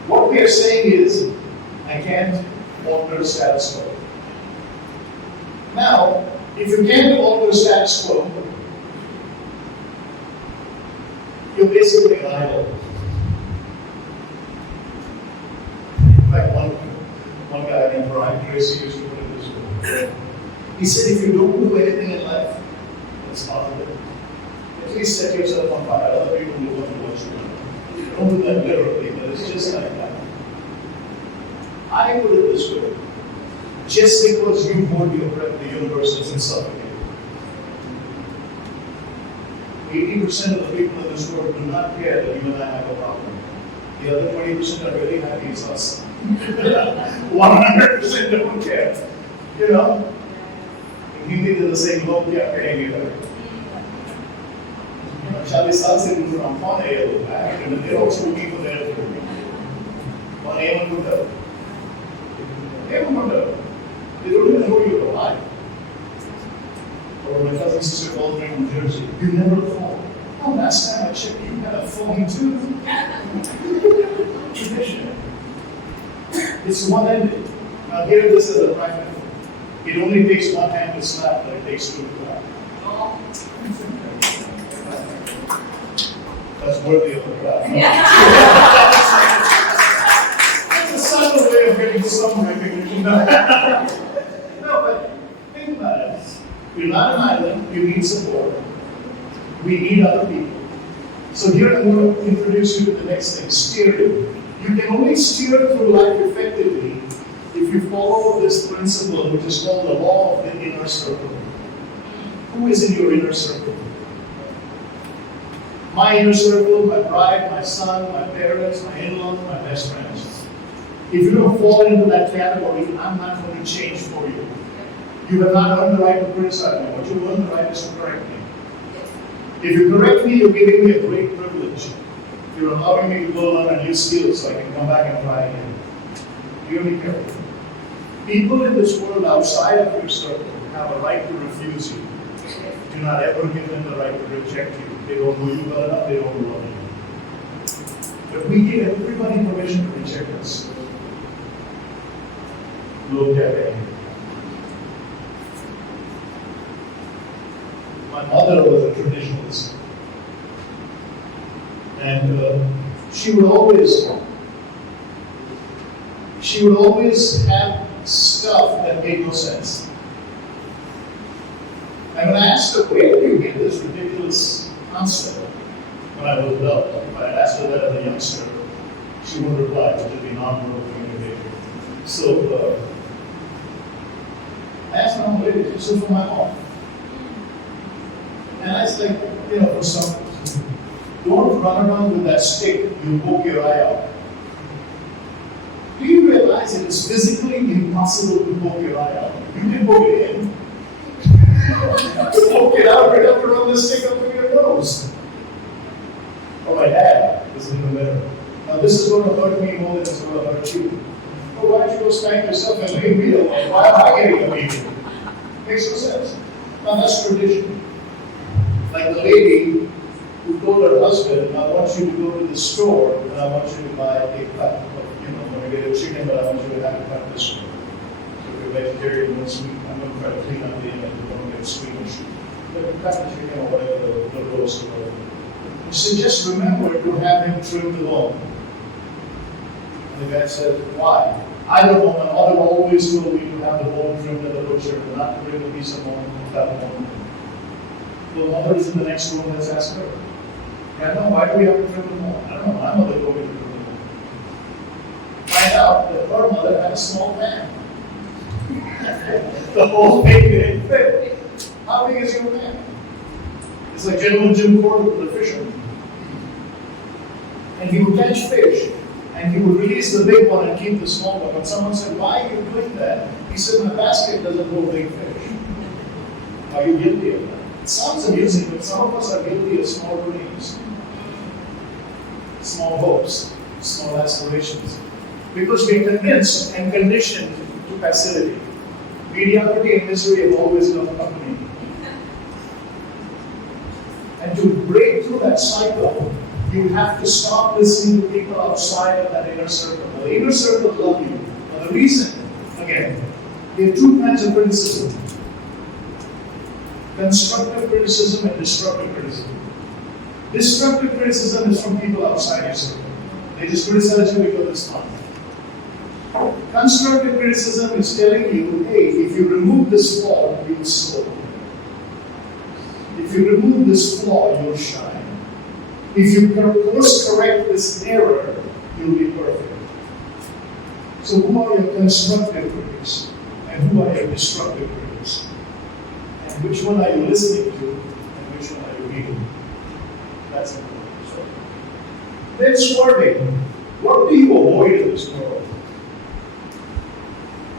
what we are saying is, I can't alter the status quo. Now, if you can't alter the status quo, you're basically an idol. In fact, one guy named Brian Tracy used to put it this way. He said, if you don't do anything in life, it's not good. At least set yourself on fire. Other people will want to watch you. Don't do that literally, but it's just like that. I put it this way. Just because you hold your breath, the universe doesn't suffocate. 80% of the people in this world do not care that you and I have a problem. The other 20% are really happy it's us. 100% don't care. You know? In Hindi, they're saying, "Log kya kahenge?" 40 साल से दूर हम कौन है ये लोग? And they're also looking for their one aim and put they don't even know you're alive. Or my cousin sister called me from Jersey. You never fall. Oh, last time I checked, you had a phone too. Tradition. It's one-ended. Now here this is a practical. It only takes one hand to snap, but it takes two to clap. That's worthy of a clap. It's a subtle way of getting some recognition. No, but think about it. You're not an island, you need support. We need other people. So here I'm going to introduce you to the next thing, steering. You can only steer through life effectively if you follow this principle, which is called the law of the inner circle. Who is in your inner circle? My inner circle, my bride, my son, my parents, my in-laws, my best friends. If you don't fall into that category, I'm not going to change for you. You have not earned the right to criticize me. What you earned the right is to correct me. If you correct me, you're giving me a great privilege. You're allowing me to go learn a new skill so I can come back and try again. You be careful. People in this world outside of your circle have a right to refuse you. Do not ever give them the right to reject you. They don't know you well enough, they don't love you. But we give everybody permission to reject us. Look at it. My mother was a traditionalist. And she would always have stuff that made no sense. And when I asked her, where do you get this ridiculous concept? When I was adult, if I had asked her that as a youngster, she wouldn't reply, which would be non-verbal communication. So I asked my mom, where did you sit from my mom? And I was like, for some reason, don't run around with that stick, you'll poke your eye out. Do you realize it is physically impossible to poke your eye out? You can poke it in. You poke it out, right up around the stick up to your nose. Oh, my dad is in the middle. Now this is going to hurt me more than it's going to hurt you. Oh, why don't you go smack yourself and leave me alone? Why am I getting the beating? Makes no sense. Now that's tradition. Like the lady who told her husband, I want you to go to the store and I want you to buy a cut of, I'm going to get a chicken, but I want you to have it cut this way. So if you're vegetarian, no sweet, I'm going to try to clean up the end and don't get squeamish. the cut chicken or whatever the roast or whatever. You said, just remember to have him trim the bone. And the guy said, why? I don't know, my mother always told me to have the bone trimmed at the butcher, and not to bring a piece of bone and that bone. The mother is in the next room, let's ask her. Yeah, no, why do we have to trim the bone? I don't know, my mother told me to trim the bone. Find out that her mother had a small pan. The whole thing didn't fit. How big is your pan? It's like Gentleman Jim Corbett, the fisherman. And he would catch fish, and he would release the big one and keep the small one. When someone said, why are you doing that? He said, my basket doesn't hold big fish. Are you guilty of that? It sounds amusing, but some of us are guilty of small dreams, small hopes, small aspirations. Because we are convinced and conditioned to passivity. Mediocrity and misery have always gone company. And to break through that cycle, you have to stop listening to people outside of that inner circle. The inner circle love you. Now the reason, again, there are two kinds of criticism. Constructive criticism and destructive criticism. Destructive criticism is from people outside your circle. They just criticize you because it's fun. Constructive criticism is telling you, hey, if you remove this flaw, you'll soar. If you remove this flaw, you'll shine. If you course correct this error, you'll be perfect. So who are your constructive critics? And who are your destructive critics? And which one are you listening to? And which one are you reading? That's important. Then swerving. What do you avoid in this world?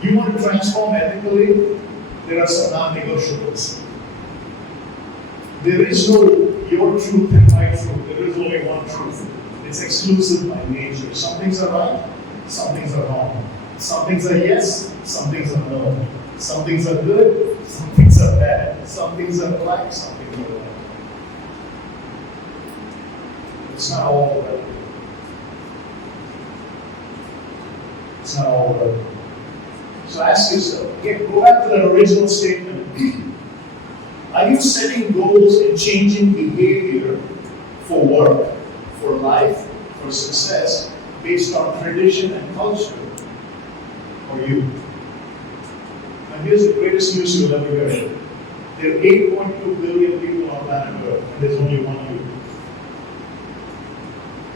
You want to transform ethically? There are some non-negotiables. There is no your truth and my truth. There is only one truth. It's exclusive by nature. Some things are right, some things are wrong. Some things are yes, some things are no. Some things are good, some things are bad. Some things are black, some things are white. It's not all right. It's not all right. So ask yourself, again, go back to that original statement. Are you setting goals and changing behavior for work, for life, for success, based on tradition and culture? Or you? And here's the greatest news you'll ever hear. There are 8.2 billion people on planet Earth, and there's only one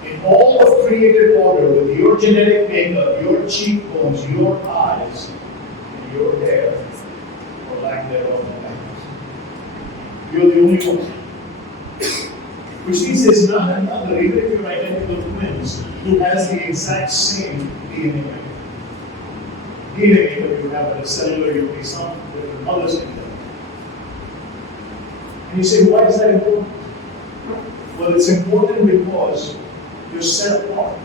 you. In all of created order, with your genetic makeup, your cheekbones, your eyes, and your hair, or lack thereof, you're the only one. Which means there's not another, even if you're identical twins, who has the exact same DNA makeup. DNA makeup you have at a cellular unit, some different mothers in them. And you say, why is that important? Well, it's important because you're set apart.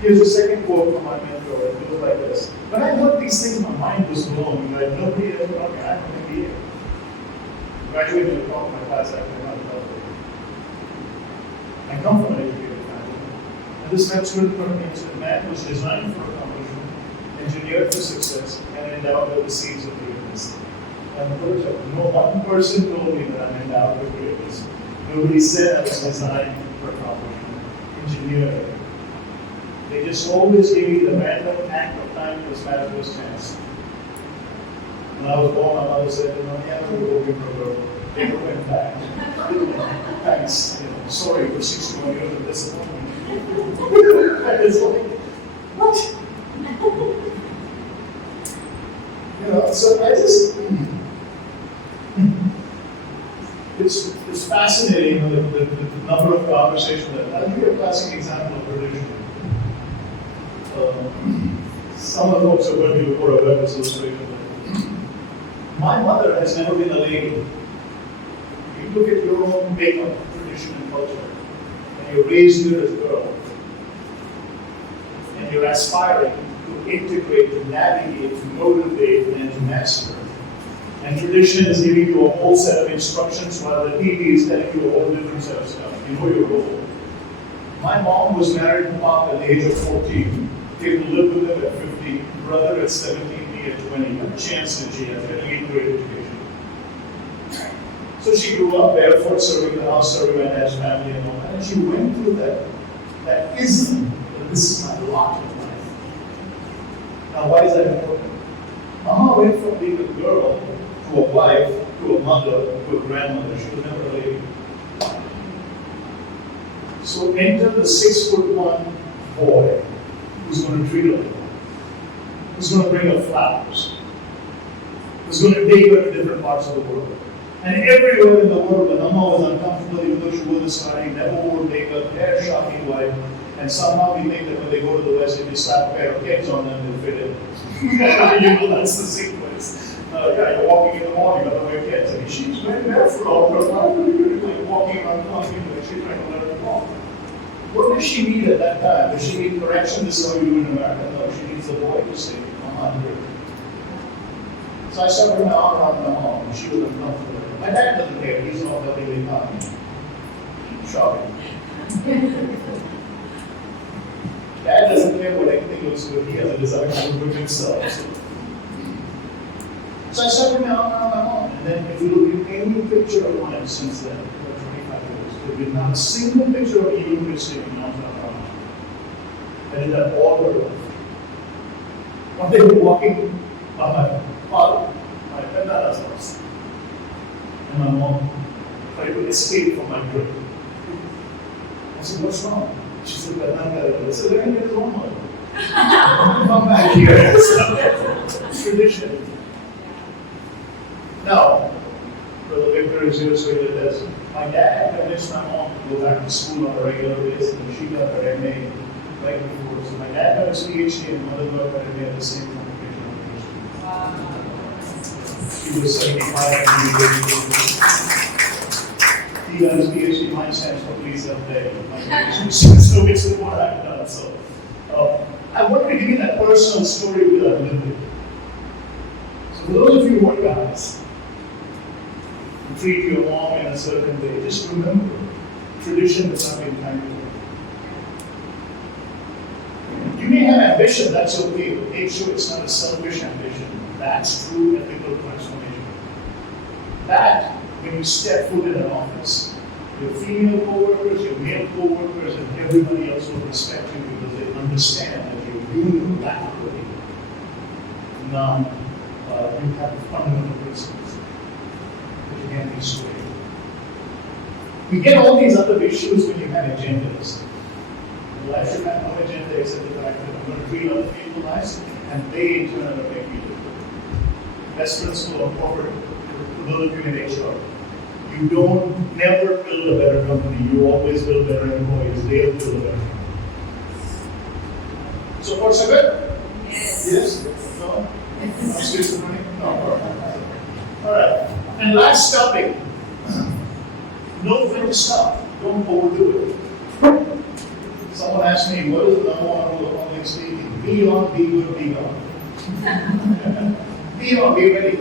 Here's a second quote from my mentor. It goes like this. When I heard these things, my mind was blown. Like nobody ever taught me. I don't think he graduated and taught my class after not I come from an educated family. And this med student told me that man was designed for accomplishment, engineered for success, and endowed with the seeds of greatness. And no one person told me that I'm endowed with greatness. Nobody said I was designed for accomplishment, engineered. They just always gave me the random act of time plus manifest chance. When I was born, my mother said, yeah, we're going for a girl. Never went back. Thanks. Sorry for 61 years of disappointment. It's like, what? So I just, it's fascinating the number of conversations that, I'll give you a classic example of religion. Some of the folks have heard me before, I've heard this illustration. My mother has never been a lady. You look at your own makeup, tradition, and culture, and you're raised here as a girl, and you're aspiring to integrate, to navigate, to motivate, and to master. And tradition is giving you a whole set of instructions, while the TV is telling you a whole different set of stuff. You know your role. My mom was married to Pop at the age of 14. Came to live with him at 15, brother at 17, me at 20. No chance that she has an elite grade education. So she grew up barefoot, serving the house, serving my dad's family and all that. And she went through that ism, that this is my lot in life. Now, why is that important? Mama went from being a girl to a wife, to a mother, to a grandmother. She was never a lady. So enter the 6'1" boy who's going to treat her well, who's going to bring her flowers, who's going to take her to different parts of the world. And everywhere in the world, when Amma was uncomfortable, even though she wore the sari, never wore makeup, hair shocking white, and somehow we think that when they go to the West, if you slap a pair of kids on them, they'll fit in. You know, that's the sequence. Yeah, you're walking in the morning, you don't wear kids. I mean, she's been there for all her life, like walking around talking, like she's trying to learn to walk. What does she need at that time? Does she need correction? This is how we do in America. No, she needs a boy to say, I'm hungry. So I started putting my arm around my mom, and she was uncomfortable. My dad doesn't care, he's not really talking. Shocking. Dad doesn't care what anything looks good, he has a desire to look good himself. So I started putting my arm around my mom, and then if you look at any picture of mine since then, for 25 years, there's been not a single picture of you missing in my arm. I did that all her life. One day we're walking by my father, my grandfather's house, and my mom tried to escape from my grip. I said, what's wrong? She said, I said, let me get his own mother. Come back here. It's tradition. Now, Brother Victor is illustrated as my dad convinced my mom to go back to school on a regular basis, and she got her MA right before. So my dad got his PhD and mother got her MA at the same time. She was 75 and he got his PhD. Mine stands for please help me. So it's what I've done. So I wanted to give you that personal story that I've lived with. So for those of you who are guys, who treat your mom in a certain way, just remember, tradition does not mean kind of way. You may have ambition, that's okay, but make sure it's not a selfish ambition. That's true ethical transformation. That, when you step foot in an office, your female co-workers, your male co-workers, and everybody else will respect you because they understand that you're doing that way. Now, you have fundamental principles that you can't be swayed. You get all these other issues when you have agendas. Life should have no agenda except the fact that I'm going to treat other people nice, and they in turn are going to make me do it. Best principle of corporate, for those of you in HR. You don't never build a better company, you always build better employees, they'll build a better company. So far, so good? Yes. Yes? No? No schizophrenic? No. Alright. And last topic. Know when to stop. Don't overdo it. Someone asked me, what is the number one rule of public speaking? Be on, be good, be gone. Be on, be ready.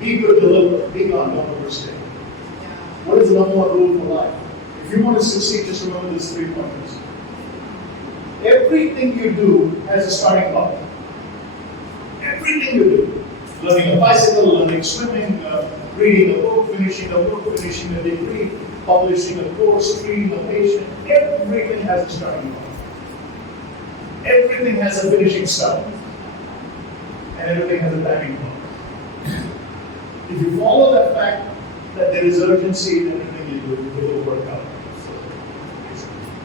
Be good, deliver. Be gone, don't overstay. What is the number one rule for life? If you want to succeed, just remember these 3 pointers. Everything you do has a starting point. Everything you do. Learning a bicycle, learning swimming, reading a book, finishing a degree, publishing a course, treating a patient. Everything has a starting point. Everything has a finishing start. And everything has a timing point. If you follow that fact, that there is urgency in everything you do, it will work out.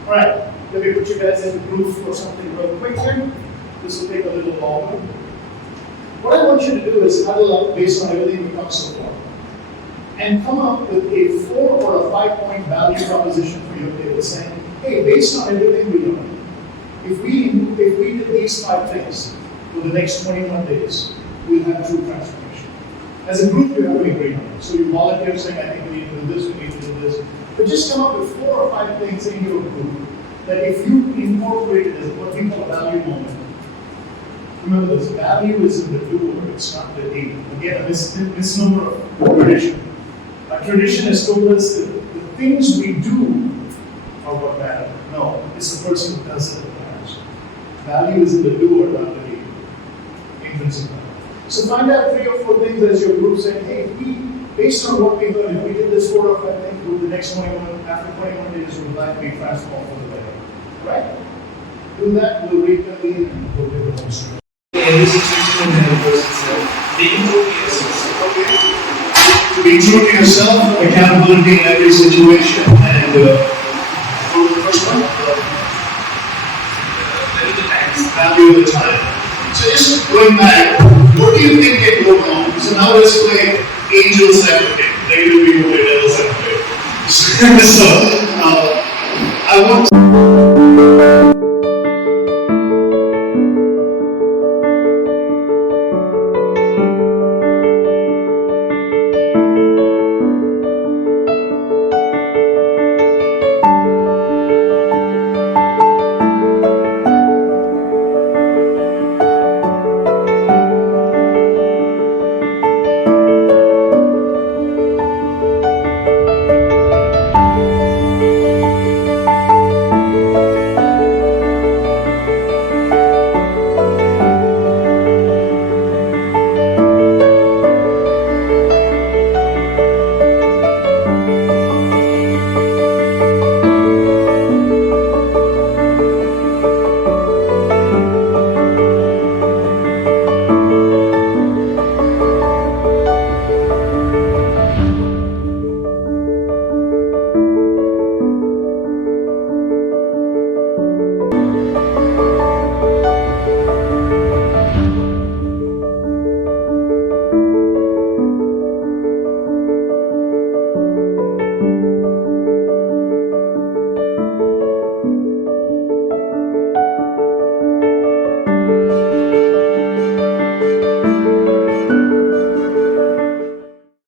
Alright, let me put you guys in groups for something real quick here. This will take a little longer. What I want you to do is huddle up based on everything we've talked so far, and come up with a 4 or a 5-point value proposition for your table, saying, hey, based on everything we learned, if we did these 5 things for the next 21 days, we'll have true transformation. As a group, you have to agree on it. So you volunteer saying, I think we need to do this, we need to do this. But just come up with 4 or 5 things in your group that if you incorporate it as what we call a value moment. Remember this, value is in the doer, it's not the deed. Again, a misnomer of tradition. Our tradition has told us that the things we do are what matter. No, it's the person who does it that matters. Value is in the doer, not the deed. Intrinsic value. So find out 3 or 4 things as your group saying, hey, based on what we heard, if we did this 4 or 5 things, would the next 21, after 21 days, would life be transformed for the better? Right? Do that, we'll reconvene and we'll get the most. Every situation and every person said, being true to yourself. Okay. To be true to yourself, accountability in every situation, and what was the first one? Value the time. So just going back, what do you think can go wrong? So now let's play angel's advocate. Negative people play devil's advocate. So I want